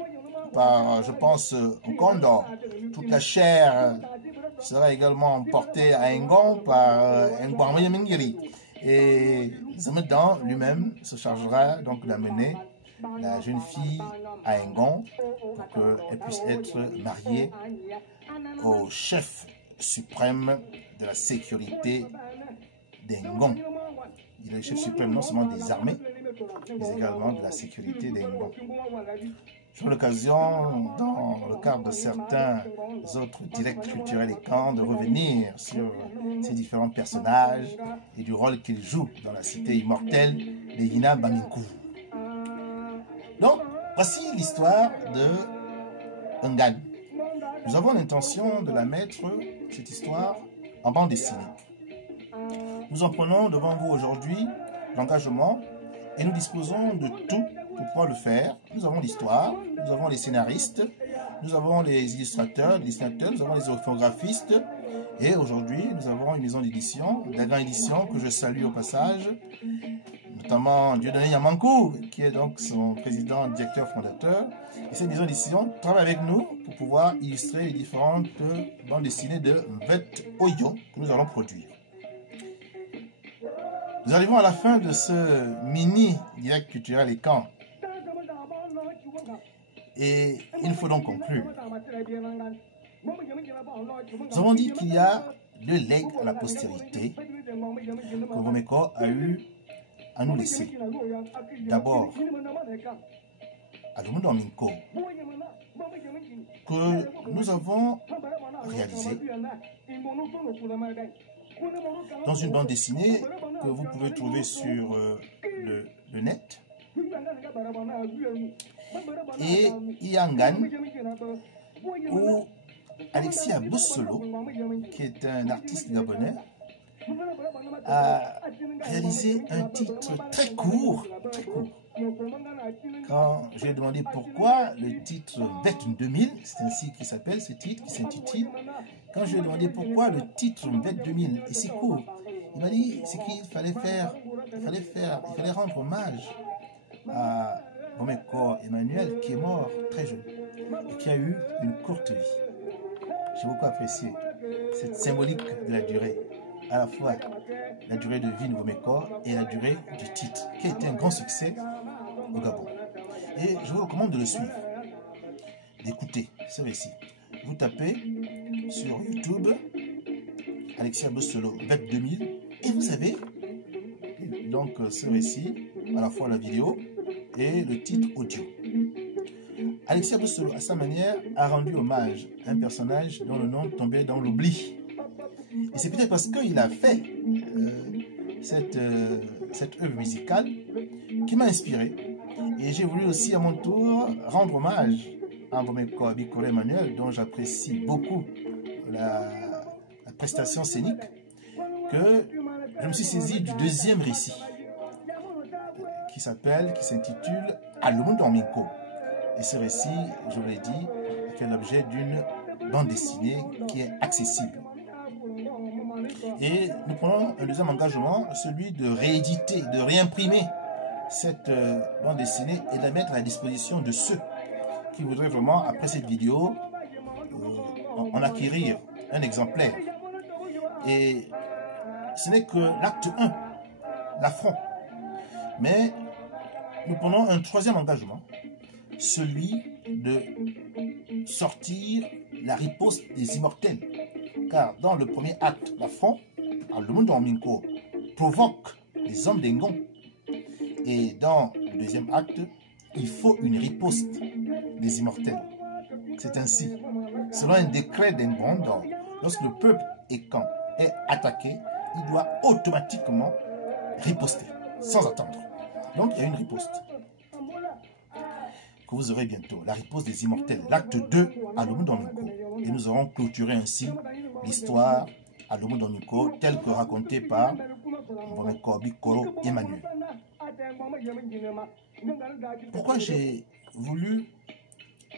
par, je pense, Nkondo. Toute la chair sera également portée à Engon par Engon Mengiri. Et Zamedan lui-même se chargera donc d'amener la jeune fille à Engon pour qu'elle puisse être mariée au chef suprême de la sécurité d'Engon. Il est le chef suprême non seulement des armées, mais également de la sécurité d'Engon. J'ai eu l'occasion, dans le cadre de certains autres directs culturels et camps, de revenir sur ces différents personnages et du rôle qu'ils jouent dans la cité immortelle des Yina Baminku. Donc, voici l'histoire de Ngan. Nous avons l'intention de la mettre, cette histoire, en bande dessinée. Nous en prenons devant vous aujourd'hui l'engagement et nous disposons de tout pour pouvoir le faire. Nous avons l'histoire, nous avons les scénaristes, nous avons les illustrateurs, les dessinateurs, nous avons les orthographistes et aujourd'hui nous avons une maison d'édition, la grande édition que je salue au passage, notamment Dieudonné Yamankou qui est donc son président, directeur, fondateur. Et cette maison d'édition travaille avec nous pour pouvoir illustrer les différentes bandes dessinées de Mvet Oyo que nous allons produire. Nous arrivons à la fin de ce mini direct culturel et camp. Et il nous faut donc conclure. Nous avons dit qu'il y a deux legs à la postérité que Bomeko a eu à nous laisser. D'abord, à Lumundo Minko, que nous avons réalisé dans une bande dessinée que vous pouvez trouver sur le net. Et Iyangan, où Alexis Aboussolo, qui est un artiste gabonais, a réalisé un titre très court. Quand j'ai demandé pourquoi le titre Bête 2000, c'est ainsi qu'il s'appelle ce titre, qui s'intitule, quand je lui ai demandé pourquoi le titre Bête 2000 est si court, il m'a dit c'est qu'il fallait rendre hommage à Bomeko Emmanuel qui est mort très jeune et qui a eu une courte vie. J'ai beaucoup apprécié cette symbolique de la durée, à la fois la durée de vie de Bomeko et la durée du titre, qui a été un grand succès au Gabon. Et je vous recommande de le suivre, d'écouter ce récit. Vous tapez sur YouTube Alexis Aboussolo Bête 2000 et vous avez donc ce récit, à la fois la vidéo et le titre audio. Alexis Aboussolo, à sa manière, a rendu hommage à un personnage dont le nom tombait dans l'oubli. Et c'est peut-être parce qu'il a fait cette œuvre musicale qui m'a inspiré. Et j'ai voulu aussi à mon tour rendre hommage à Bomeko Abikore Emmanuel, dont j'apprécie beaucoup la prestation scénique, que je me suis saisi du deuxième récit qui s'intitule Alumundo Minko. Et ce récit, je vous l'ai dit, fait l'objet d'une bande dessinée qui est accessible. Et nous prenons un deuxième engagement, celui de rééditer, de réimprimer cette bande dessinée et de la mettre à la disposition de ceux qui voudraient vraiment, après cette vidéo, en acquérir un exemplaire. Et ce n'est que l'acte 1, l'affront. Mais nous prenons un troisième engagement, celui de sortir la riposte des immortels. Car dans le premier acte, l'affront, Alumundo Minko provoque les hommes d'Engon. Et dans le deuxième acte, il faut une riposte des immortels. C'est ainsi. Selon un décret d'Engon, lorsque le peuple Ekan est attaqué, il doit automatiquement riposter, sans attendre. Donc il y a une riposte que vous aurez bientôt, la riposte des immortels, l'acte 2 à Lomu-Domingo. Et nous aurons clôturé ainsi l'histoire à Lomu-Domingo telle que racontée par Mbomeko Bikoro Emmanuel. Pourquoi j'ai voulu,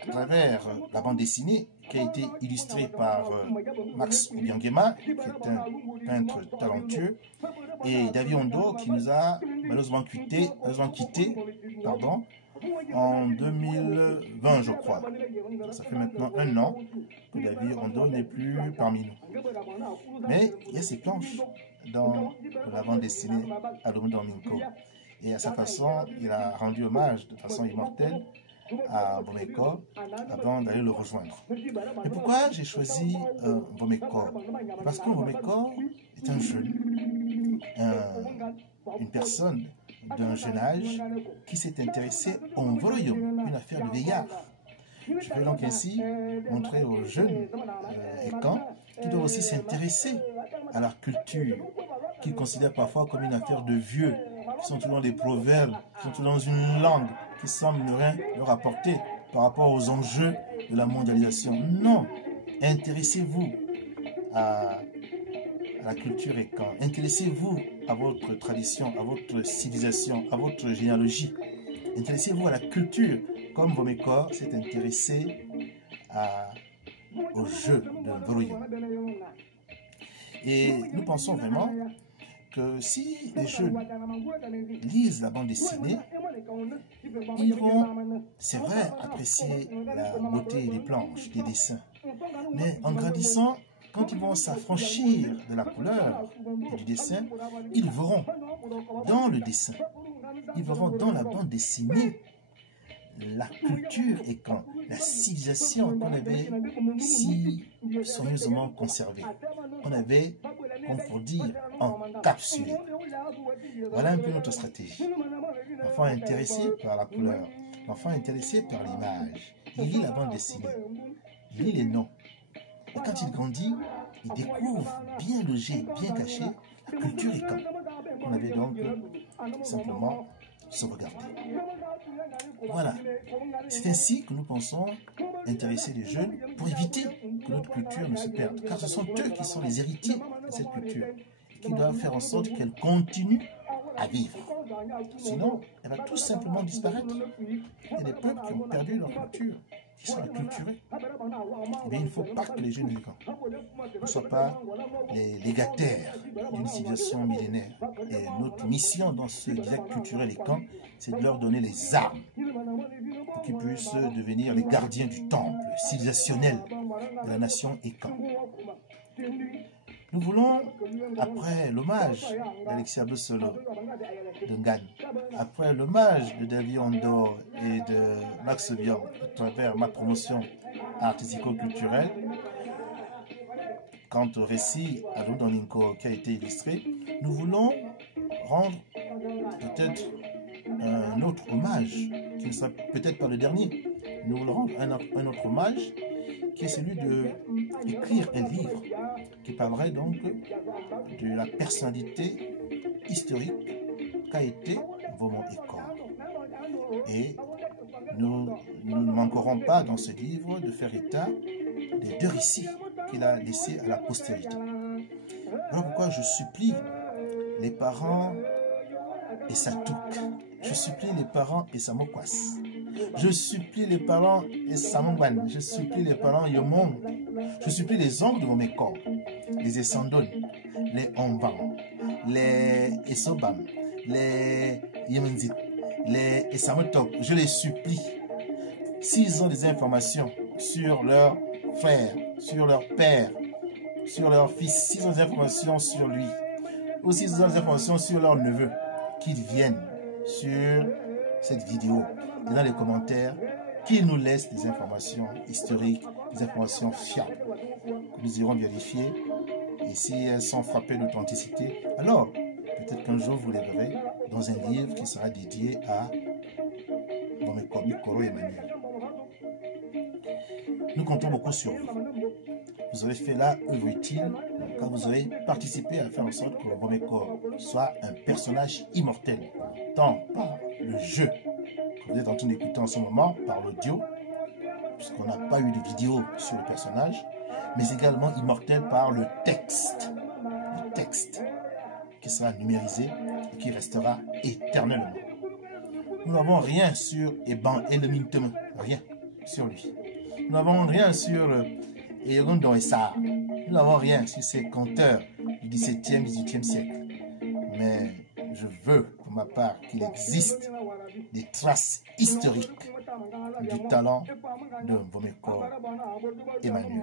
à travers la bande dessinée qui a été illustrée par Max Obiangema, qui est un peintre talentueux, et David Ondo, qui nous a malheureusement quitté en 2020, je crois. Ça fait maintenant 1 an que David Ondo n'est plus parmi nous. Mais il y a ces planches dans la bande dessinée à Lomu-Domingo. Et à sa façon, il a rendu hommage de façon immortelle à Mbomeko avant d'aller le rejoindre. Et pourquoi j'ai choisi Mbomeko? Parce que Mbomeko est un jeune, une personne d'un jeune âge qui s'est intéressé au Mvoloyom, une affaire de veillard. Je vais donc ainsi montrer aux jeunes Ekan qui doivent aussi s'intéresser à leur culture, qu'ils considèrent parfois comme une affaire de vieux, qui sont toujours dans des proverbes, qui sont toujours dans une langue qui semble ne rien leur apporter par rapport aux enjeux de la mondialisation. Non, intéressez-vous à la culture Ekan, intéressez-vous à votre tradition, à votre civilisation, à votre généalogie. Intéressez-vous à la culture, comme Mbomeko s'est intéressé au jeu de Mboloyo. Et nous pensons vraiment que si les jeunes lisent la bande dessinée, ils vont, c'est vrai, apprécier la beauté des planches, des dessins. Mais en grandissant, quand ils vont s'affranchir de la couleur et du dessin, ils verront dans le dessin, ils verront dans la bande dessinée la culture et quand la civilisation qu'on avait si soigneusement conservée, on avait, comme pour dire, encapsulée. Voilà un peu notre stratégie. L'enfant intéressé par la couleur, l'enfant intéressé par l'image, il lit la bande dessinée, il lit les noms. Et quand il grandit, il découvre bien logé, bien caché, la culture et quand on avait donc simplement sauvegardé. Voilà, c'est ainsi que nous pensons intéresser les jeunes pour éviter que notre culture ne se perde, car ce sont eux qui sont les héritiers de cette culture, qui doivent faire en sorte qu'elle continue à vivre. Sinon, elle va tout simplement disparaître. Il y a des peuples qui ont perdu leur culture, qui sont acculturés. Eh bien, il ne faut pas que les jeunes ne soient pas les légataires d'une civilisation millénaire. Et notre mission dans ce direct culturel Ekan, c'est de leur donner les armes pour qu'ils puissent devenir les gardiens du temple civilisationnel de la nation Ekan. Nous voulons, après l'hommage d'Alexia Bossolo, de Ngan, après l'hommage de David Ondor et de Max Bion, à travers ma promotion artistico-culturelle, quant au récit à Lomu-Domingo qui a été illustré, nous voulons rendre peut-être un autre hommage, qui ne sera peut-être pas le dernier. Nous voulons rendre un autre hommage qui est celui d'écrire un livre qui parlerait donc de la personnalité historique qu'a été Mbomeko. Et nous ne manquerons pas dans ce livre de faire état des 2 récits qu'il a laissés à la postérité. Voilà pourquoi je supplie les parents et Satouk, je supplie les parents et Samokwas, je supplie les parents et Samongwan, je supplie les parents Yomong, je supplie les oncles de Mbomeko, les Essandon, les Omban, les Esobam, les Yemenzit, les Esamotok, je les supplie, s'ils ont des informations sur leurs frères, sur leur père, sur leur fils, s'ils ont des informations sur lui, ou s'ils ont des informations sur leur neveu, qu'ils viennent sur cette vidéo et dans les commentaires, qu'ils nous laissent des informations historiques, des informations fiables, que nous irons vérifier. Et si elles sont frappées d'authenticité, alors peut-être qu'un jour vous les verrez dans un livre qui sera dédié à Mbomeko Bikoro Emmanuel. Nous comptons beaucoup sur vous. vous aurez fait la œuvre utile quand vous aurez participé à faire en sorte que Mbomeko soit un personnage immortel, tant par le jeu que vous êtes en train d'écouter en ce moment, par l'audio, puisqu'on n'a pas eu de vidéo sur le personnage, mais également immortel par le texte qui sera numérisé et qui restera éternellement. Nous n'avons rien sur Eban Elemintum, rien sur lui. Nous n'avons rien sur Erundon Essa. Nous n'avons rien sur ces conteurs du 17e, 18e siècle. Mais je veux, pour ma part, qu'il existe des traces historiques du talent de Mbomeko Emmanuel.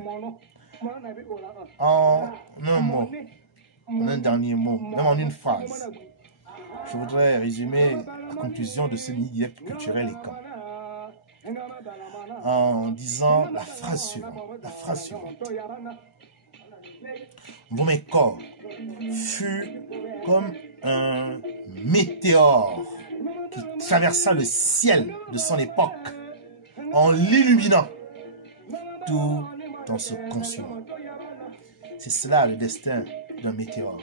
En un mot, en un dernier mot, même en une phrase, je voudrais résumer la conclusion de ce mini-direct culturel et camp en disant la phrase suivante. Mbomeko fut comme un météore qui traversa le ciel de son époque en l'illuminant tout en se consumant. C'est cela le destin d'un météore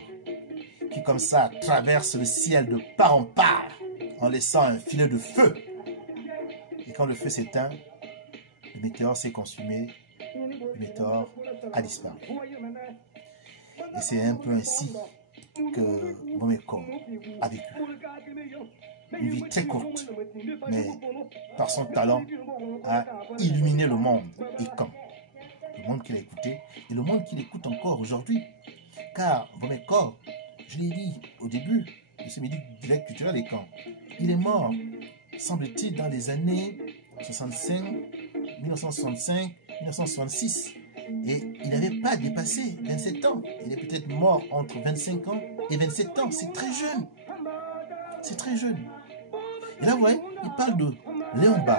qui comme ça traverse le ciel de part en part en laissant un filet de feu. Et quand le feu s'éteint, le météore s'est consumé, le météore a disparu. Et c'est un peu ainsi que Mbomeko a vécu. Une vie très courte, mais par son talent a illuminé le monde. Et quand le monde qu'il a écouté et le monde qu'il écoute encore aujourd'hui. Car Mbomeko, je l'ai dit au début de ce midi direct culturel et camp, il est mort, semble-t-il, dans les années 65, 1965, 1966. Et il n'avait pas dépassé 27 ans. Il est peut-être mort entre 25 ans et 27 ans. C'est très jeune. C'est très jeune. Et là, vous voyez, il parle de Léomba.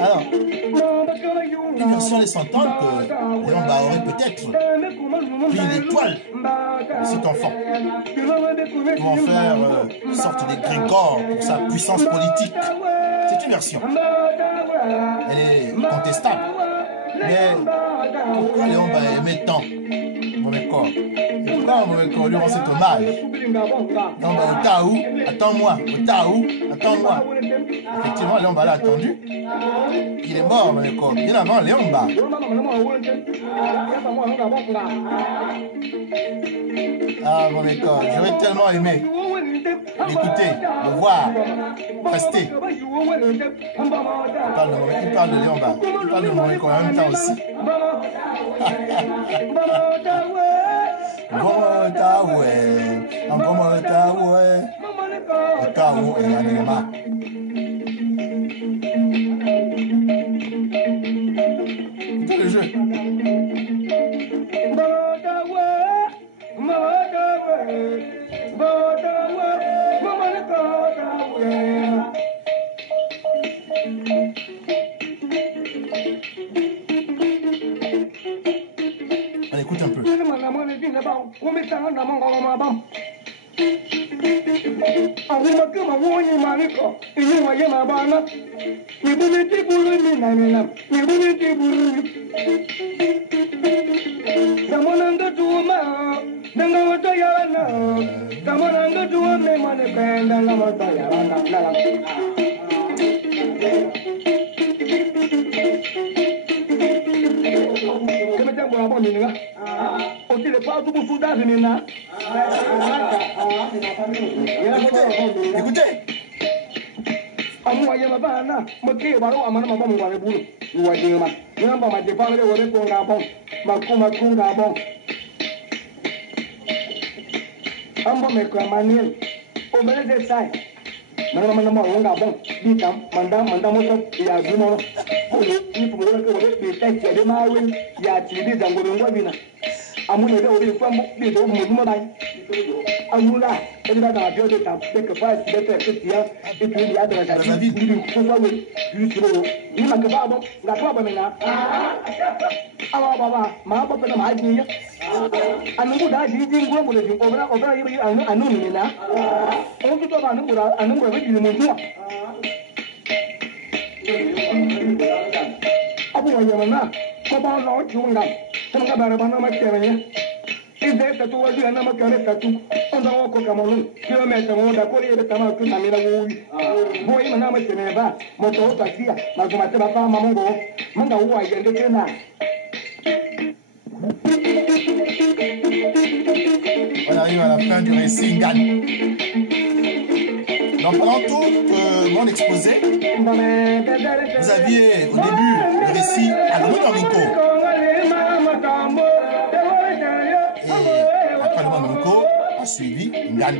Alors, une version laisse entendre que Léomba aurait peut-être pris l'étoile de cet enfant pour en faire une sorte de grégor pour sa puissance politique. C'est une version. Elle est contestable. Mais pourquoi Léomba aimait tant Mbomeko? Et pourquoi Mbomeko lui rend cet hommage? Léomba, Otaou, attends-moi. Otaou, attends-moi. Effectivement, Léomba l'a attendu. Il est mort, Mbomeko, bien avant Léomba. Ah, Mbomeko, j'aurais tellement aimé l'écouter, le voir, rester. Il parle de Léomba. Il parle de Mbomeko en même temps aussi. Tout le jeu. On écoute un peu. Écoutez. On arrive à la fin du récit Ngan. Donc pendant tout mon exposé, vous aviez au début le récit Alomon Nomiko. Et après Alomon Nomiko a suivi Ngan.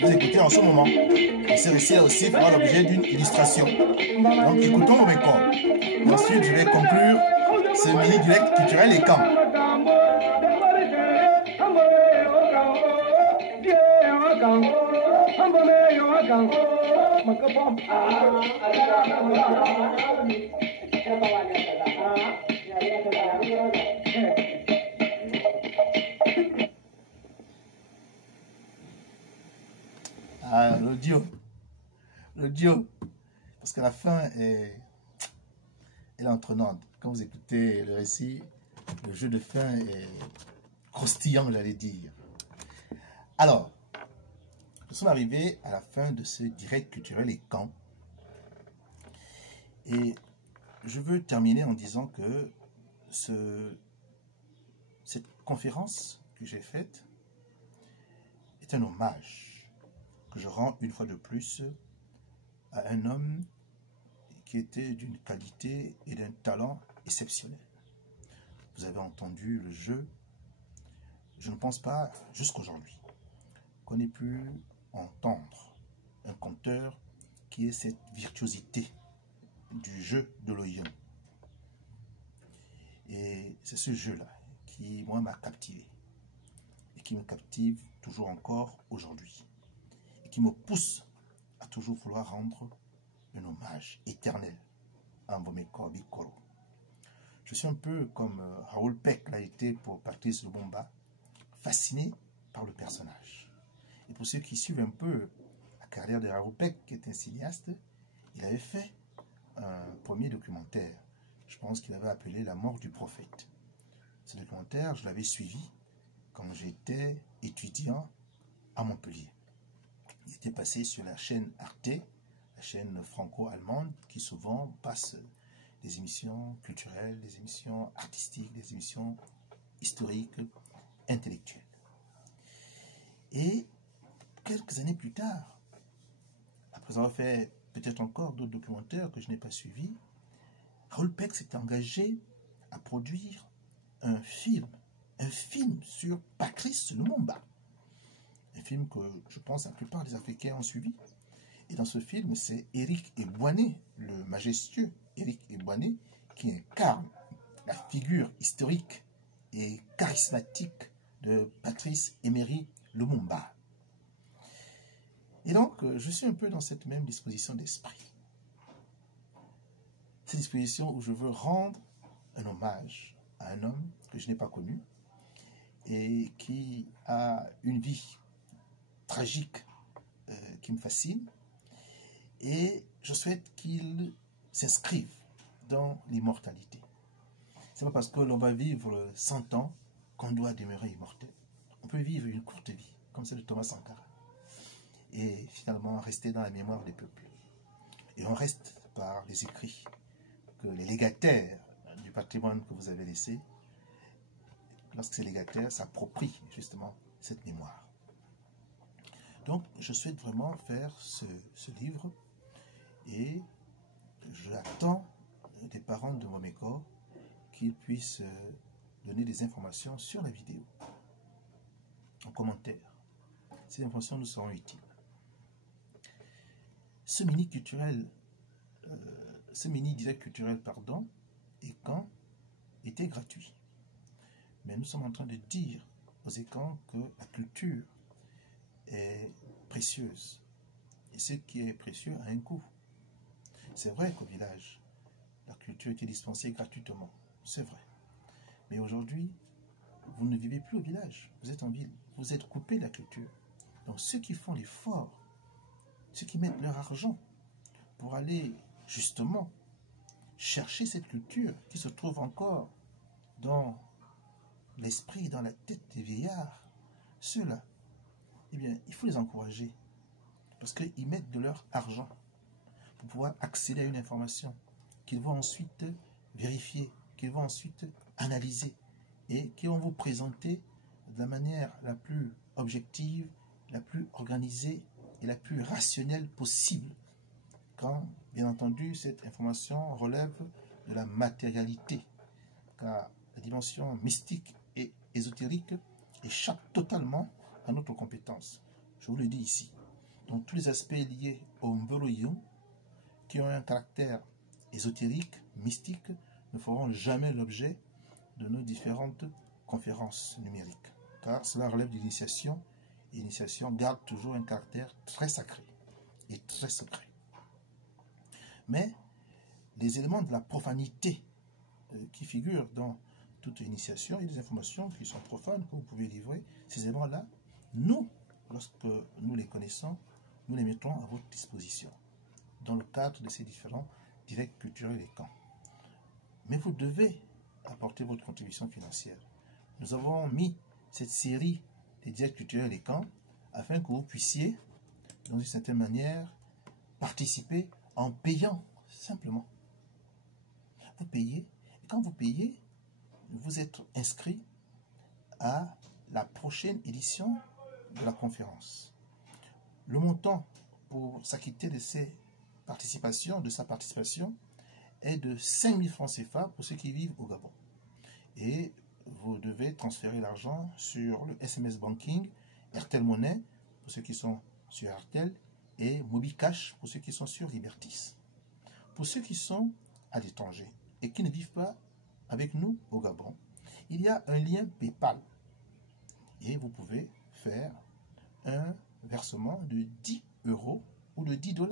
Vous écoutez en ce moment. Et ce récit aussi fera l'objet d'une illustration. Donc écoutons Nomiko. Ensuite je vais conclure ce mini direct culturel et camp. Ah, l'audio, parce que la fin est entraînante. Quand vous écoutez le récit, le jeu de fin est croustillant, j'allais dire. Alors, nous sommes arrivés à la fin de ce direct culturel et camp. Et je veux terminer en disant que cette conférence que j'ai faite est un hommage que je rends une fois de plus à un homme qui était d'une qualité et d'un talent exceptionnel. Vous avez entendu le jeu. Je ne pense pas, jusqu'aujourd'hui, qu'on ait pu entendre un conteur qui ait cette virtuosité du jeu de l'oyen. Et c'est ce jeu-là qui, moi, m'a captivé et qui me captive toujours encore aujourd'hui et qui me pousse à toujours vouloir rendre un hommage éternel à Mbomeko Bikoro. Je suis un peu comme Raoul Peck l'a été pour Patrice Lumumba, fasciné par le personnage. Et pour ceux qui suivent un peu la carrière de Raoul Peck, qui est un cinéaste, il avait fait un premier documentaire. Je pense qu'il avait appelé La mort du prophète. Ce documentaire, je l'avais suivi quand j'étais étudiant à Montpellier. Il était passé sur la chaîne Arte, la chaîne franco-allemande, qui souvent passe des émissions culturelles, des émissions artistiques, des émissions historiques, intellectuelles. Et quelques années plus tard, après avoir fait peut-être encore d'autres documentaires que je n'ai pas suivis, Raoul Peck s'est engagé à produire un film sur Patrice Lumumba. Un film que je pense la plupart des Africains ont suivi. Et dans ce film, c'est Éric Eboiné, le majestueux Éric Eboiné, qui incarne la figure historique et charismatique de Patrice Emery Lumumba. Et donc, je suis un peu dans cette même disposition d'esprit. Cette disposition où je veux rendre un hommage à un homme que je n'ai pas connu et qui a une vie tragique qui me fascine. Et je souhaite qu'il s'inscrive dans l'immortalité. Ce n'est pas parce que l'on va vivre 100 ans qu'on doit demeurer immortel. On peut vivre une courte vie, comme celle de Thomas Sankara, et finalement rester dans la mémoire des peuples. Et on reste par les écrits que les légataires du patrimoine que vous avez laissé, lorsque ces légataires s'approprient justement cette mémoire. Donc, je souhaite vraiment faire ce livre et j'attends des parents de Mbomeko qu'ils puissent donner des informations sur la vidéo, en commentaire. Ces informations nous seront utiles. Ce mini direct culturel, et quand était gratuit. Mais nous sommes en train de dire aux écrans que la culture est précieuse. Et ce qui est précieux a un coût. C'est vrai qu'au village, la culture était dispensée gratuitement. C'est vrai. Mais aujourd'hui, vous ne vivez plus au village. Vous êtes en ville. Vous êtes coupé de la culture. Donc ceux qui font l'effort, ceux qui mettent leur argent pour aller justement chercher cette culture qui se trouve encore dans l'esprit, dans la tête des vieillards, ceux-là, eh bien, il faut les encourager parce qu'ils mettent de leur argent pour pouvoir accéder à une information qu'ils vont ensuite vérifier, qu'ils vont ensuite analyser et qui vont vous présenter de la manière la plus objective, la plus organisée et la plus rationnelle possible quand, bien entendu, cette information relève de la matérialité, car la dimension mystique et ésotérique échappe totalement à notre compétence. Je vous le dis ici. Donc tous les aspects liés au Mvoloyon, qui ont un caractère ésotérique, mystique, ne feront jamais l'objet de nos différentes conférences numériques, car cela relève de l'initiation, et l'initiation garde toujours un caractère très sacré et très secret. Mais les éléments de la profanité qui figurent dans toute initiation et des informations qui sont profanes que vous pouvez livrer, ces éléments-là, nous, lorsque nous les connaissons, nous les mettons à votre disposition dans le cadre de ces différents directs culturels et camps. Mais vous devez apporter votre contribution financière. Nous avons mis cette série des directs culturels et camps afin que vous puissiez, dans une certaine manière, participer en payant simplement. Vous payez, et quand vous payez, vous êtes inscrit à la prochaine édition de la conférence. Le montant pour s'acquitter de sa participation, est de 5 000 francs CFA pour ceux qui vivent au Gabon. Et vous devez transférer l'argent sur le SMS Banking, Airtel Money pour ceux qui sont sur Airtel et MobiCash pour ceux qui sont sur Libertis. Pour ceux qui sont à l'étranger et qui ne vivent pas avec nous au Gabon, il y a un lien PayPal et vous pouvez faire un versement de 10 € ou de 10 $.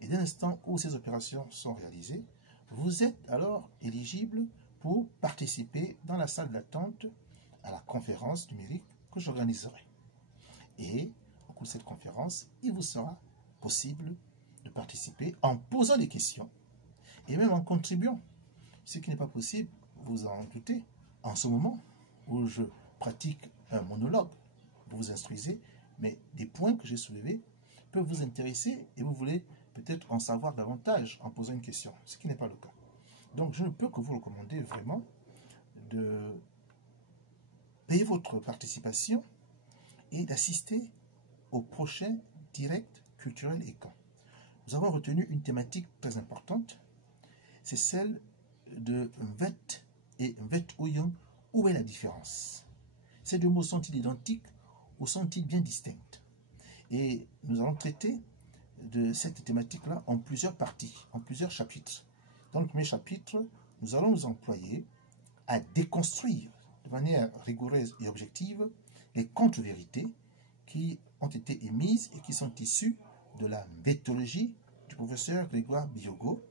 Et dès l'instant où ces opérations sont réalisées, vous êtes alors éligible pour participer dans la salle d'attente à la conférence numérique que j'organiserai. Et au cours de cette conférence, il vous sera possible de participer en posant des questions et même en contribuant. Ce qui n'est pas possible, vous en doutez, en ce moment où je pratique un monologue, vous vous instruisez, mais des points que j'ai soulevés peuvent vous intéresser et vous voulez peut-être en savoir davantage en posant une question, ce qui n'est pas le cas. Donc je ne peux que vous recommander vraiment de payer votre participation et d'assister au prochain direct culturel et camp. Nous avons retenu une thématique très importante, c'est celle de Mvet et Mvet Oyon. Où est la différence? Ces deux mots sont-ils identiques ou sont-ils bien distincts? Et nous allons traiter de cette thématique-là en plusieurs parties, en plusieurs chapitres. Dans le premier chapitre, nous allons nous employer à déconstruire de manière rigoureuse et objective les contre-vérités qui ont été émises et qui sont issues de la méthodologie du professeur Grégoire Biyogo,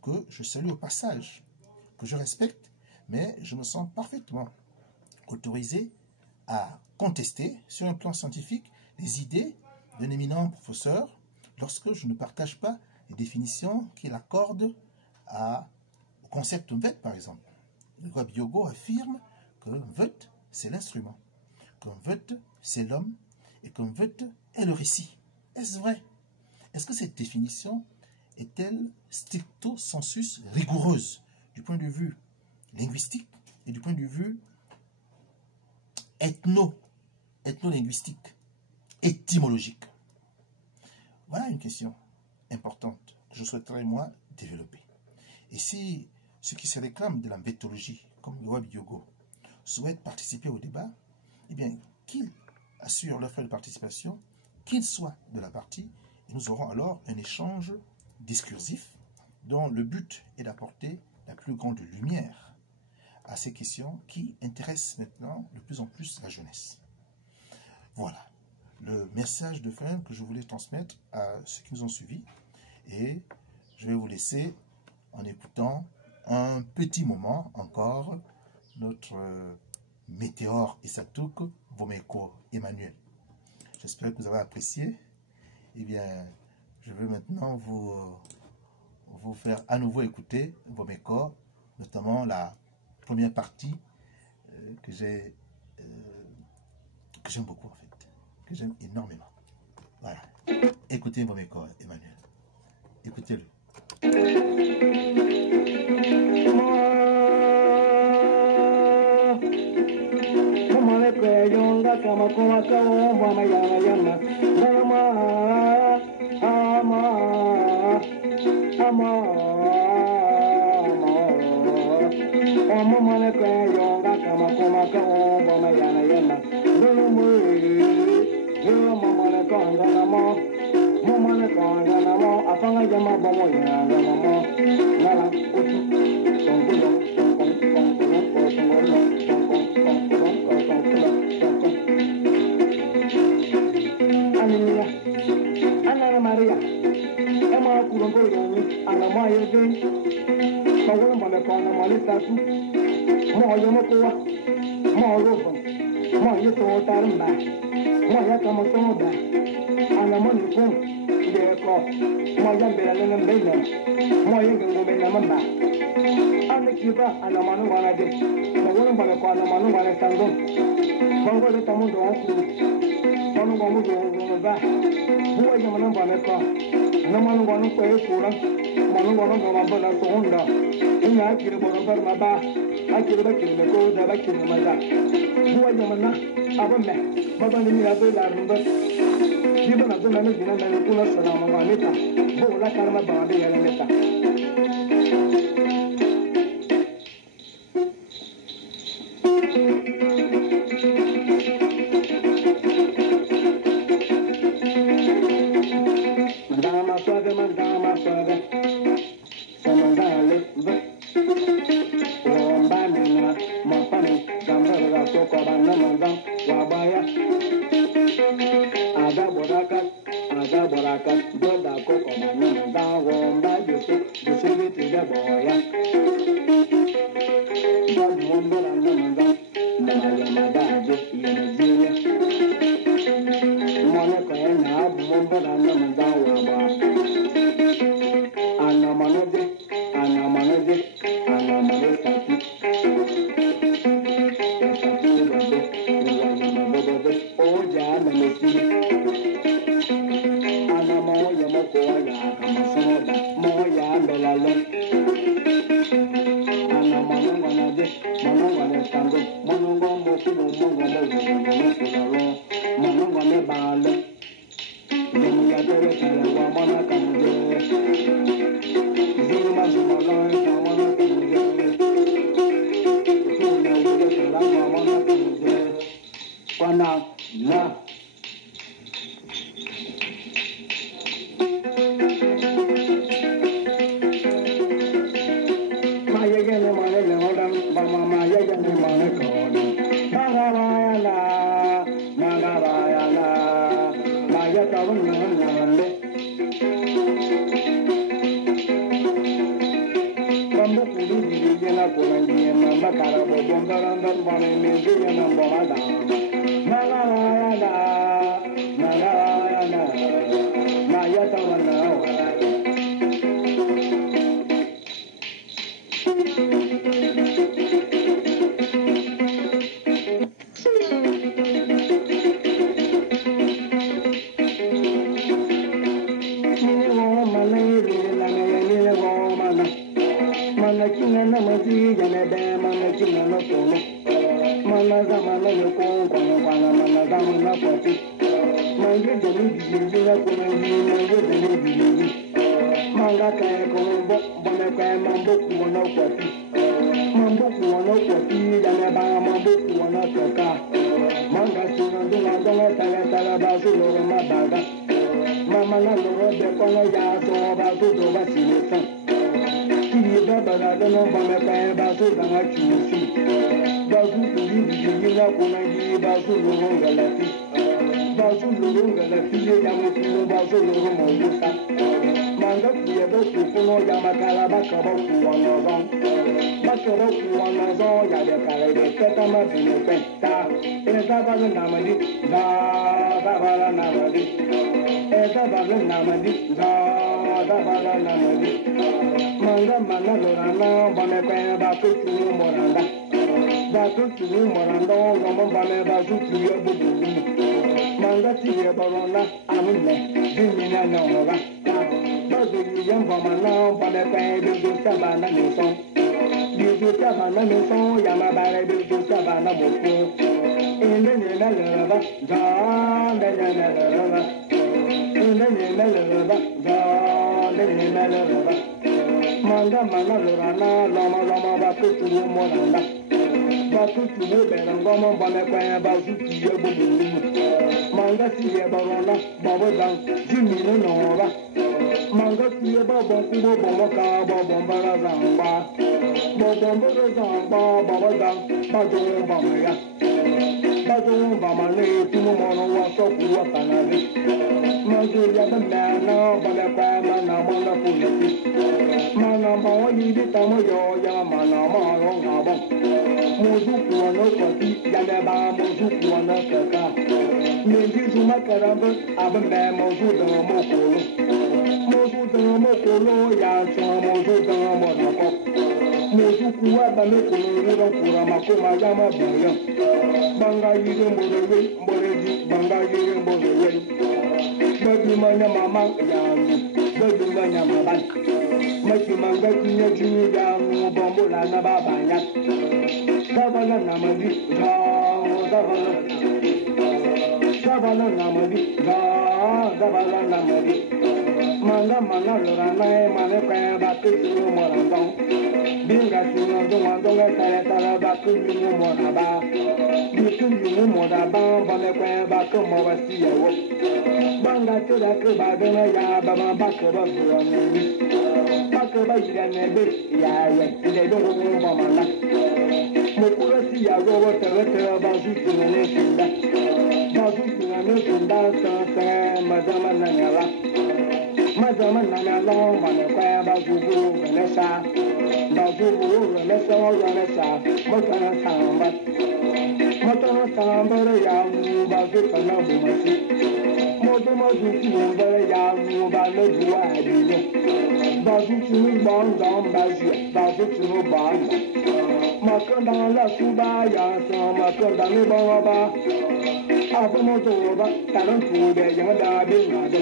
que je salue au passage, que je respecte, mais je me sens parfaitement autorisé à contester sur un plan scientifique les idées d'un éminent professeur lorsque je ne partage pas les définitions qu'il accorde au concept Mvet, par exemple. Grégoire Biyogo affirme que Mvet, c'est l'instrument, que Mvet, c'est l'homme, et que Mvet est le récit. Est-ce vrai? Est-ce que cette définition est-elle stricto sensus rigoureuse du point de vue linguistique et du point de vue ethno-linguistique, étymologique? Voilà une question importante que je souhaiterais, moi, développer. Et si ceux qui se réclament de la méthodologie, comme Grégoire Biyogo, souhaitent participer au débat, eh bien, qu'ils assurent leur frais de participation, qu'ils soient de la partie, et nous aurons alors un échange discursif dont le but est d'apporter la plus grande lumière à ces questions qui intéressent maintenant de plus en plus la jeunesse. Voilà. le message de fin que je voulais transmettre à ceux qui nous ont suivis. Et je vais vous laisser en écoutant un petit moment encore notre météore Isatouk Vomeko Emmanuel. J'espère que vous avez apprécié. Eh bien, je vais maintenant vous faire à nouveau écouter Vomeko, notamment la première partie que j'aime beaucoup en fait, que j'aime énormément. Voilà. Écoutez Vomeko Emmanuel. Écoutez-le. bazu loro ngala fiye ya mo fino bazu loro mo yusa manga fiye bo kufuno ya makala bakaba kuwanozon bakaba kuwanozon ya de kare de keta ma bine penta eza bazu namadi bala namadi eza bazu namadi bala namadi manga mana lorana bane kwe ba kutu moranda ba kutu moranda ngomba bane ba kutu ya bubu manga tiye barona amune dimina nyoba bazo yamba mana bane kwe de sabana neson de sabana neson yama bare de sabana moko ende nena laba za nena laba ende nena laba za nena laba manga mana lorana lama ba kutu moranda ba kutu berangoma bane kwe ba kutu ya bubu manga tiye barona babo dan jimino nora manga tiye babo kubo bomo ka babo mbara zamba babo mbara zamba babo dan bajo mbamaya bajo mbamane tumo mono waso kuwa kanade manzo ya bana bana kwa mana mona kuleti mana mawo yidi tamo yo ya mana mawo ngabo mozu kuwa no kwati ya ne ba mozu kuwa no kaka Mendi zuma karamba abambe mozu dama mokolo mozu dama mokolo ya chuma mozu dama monako mozu kuwa bame kono wura kura makoma yama baya banga yire mborewe mboreji banga yire mborewe babi manya mama ya babi manya mama maki manga kinya jini ya bombola na babanya sabana namadi Zabala namadi, zabala namadi. Manga mana lorana mane kaya batu sunu morandong. Binga sunu donga tara batu sunu moraba. Bitu sunu moraba bane kaya batu mawasi yawo. Banga tura ke bagana ya baba bako babuani. Bako bagira nebe ya ide dongo mama. Mokura si ya robo tere bazu sunu neshinda. Bazu sunu neshinda sa mazama nanyala. Mazama nanyala mane kwa bazu venesa. Bazu venesa motana samba. Motana samba ya bazu kana bumasi. Motomazu sunu ya bazu juwa adiye. Bazu sunu banga bazu sunu banga. Makanda la suba ya sa makanda ni baba abumo toba tarantu de yada bin ngado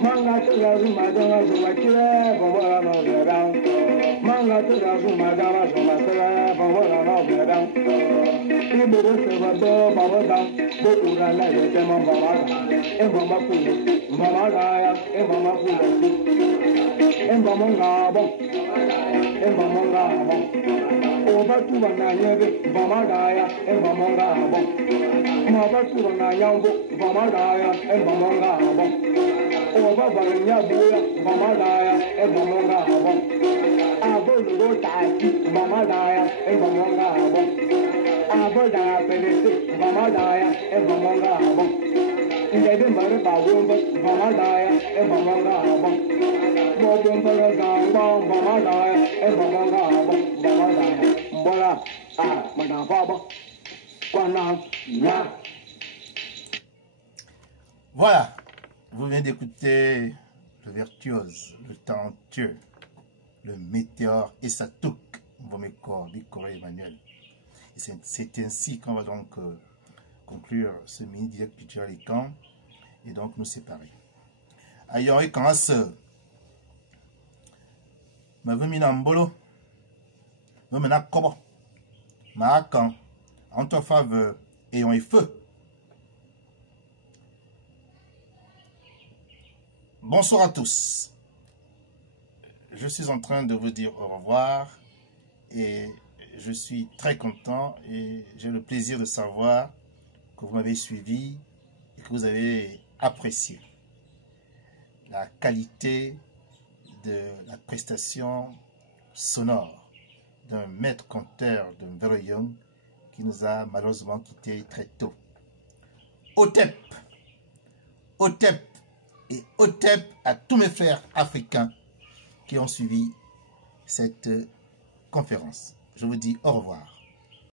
manga to la zuma da zuma kire baba na gada manga to la zuma da zuma sala baba na gada ibo se baba baba da bokura la de tema baba e mama kulu mama da ya e mama kulu e mama ngabo e mama ngabo Oba tuwa na nyebe, bama daya, bama ngabo. Maba tuwa na nyambo, bama daya, bama ngabo. Oba baranya buya, bama daya, bama ngabo. Abo luro taki, bama daya, bama ngabo. Abo daya pelete, bama daya, bama ngabo. Ndebe mare bawomba, bama daya, bama ngabo. Bobomba zamba, bama daya, bama ngabo, bama daya. Voilà, madame Baba, voilà, vous venez d'écouter le virtuose, le talentueux, le météore et sa touque, Mbomeko Bikore Emmanuel. Et c'est ainsi qu'on va donc conclure ce mini direct culturel et camp et donc nous séparer. Ailleurs et quand ce ma vemina mbolo vemina kobo ma kan en toi faveur ayant et feu. Bonsoir à tous. Je suis en train de vous dire au revoir et je suis très content et j'ai le plaisir de savoir que vous m'avez suivi et que vous avez apprécié la qualité de la prestation sonore d'un maître conteur de Mveroyong qui nous a malheureusement quittés très tôt. Otep, Otep et Otep à tous mes frères africains qui ont suivi cette conférence. Je vous dis au revoir.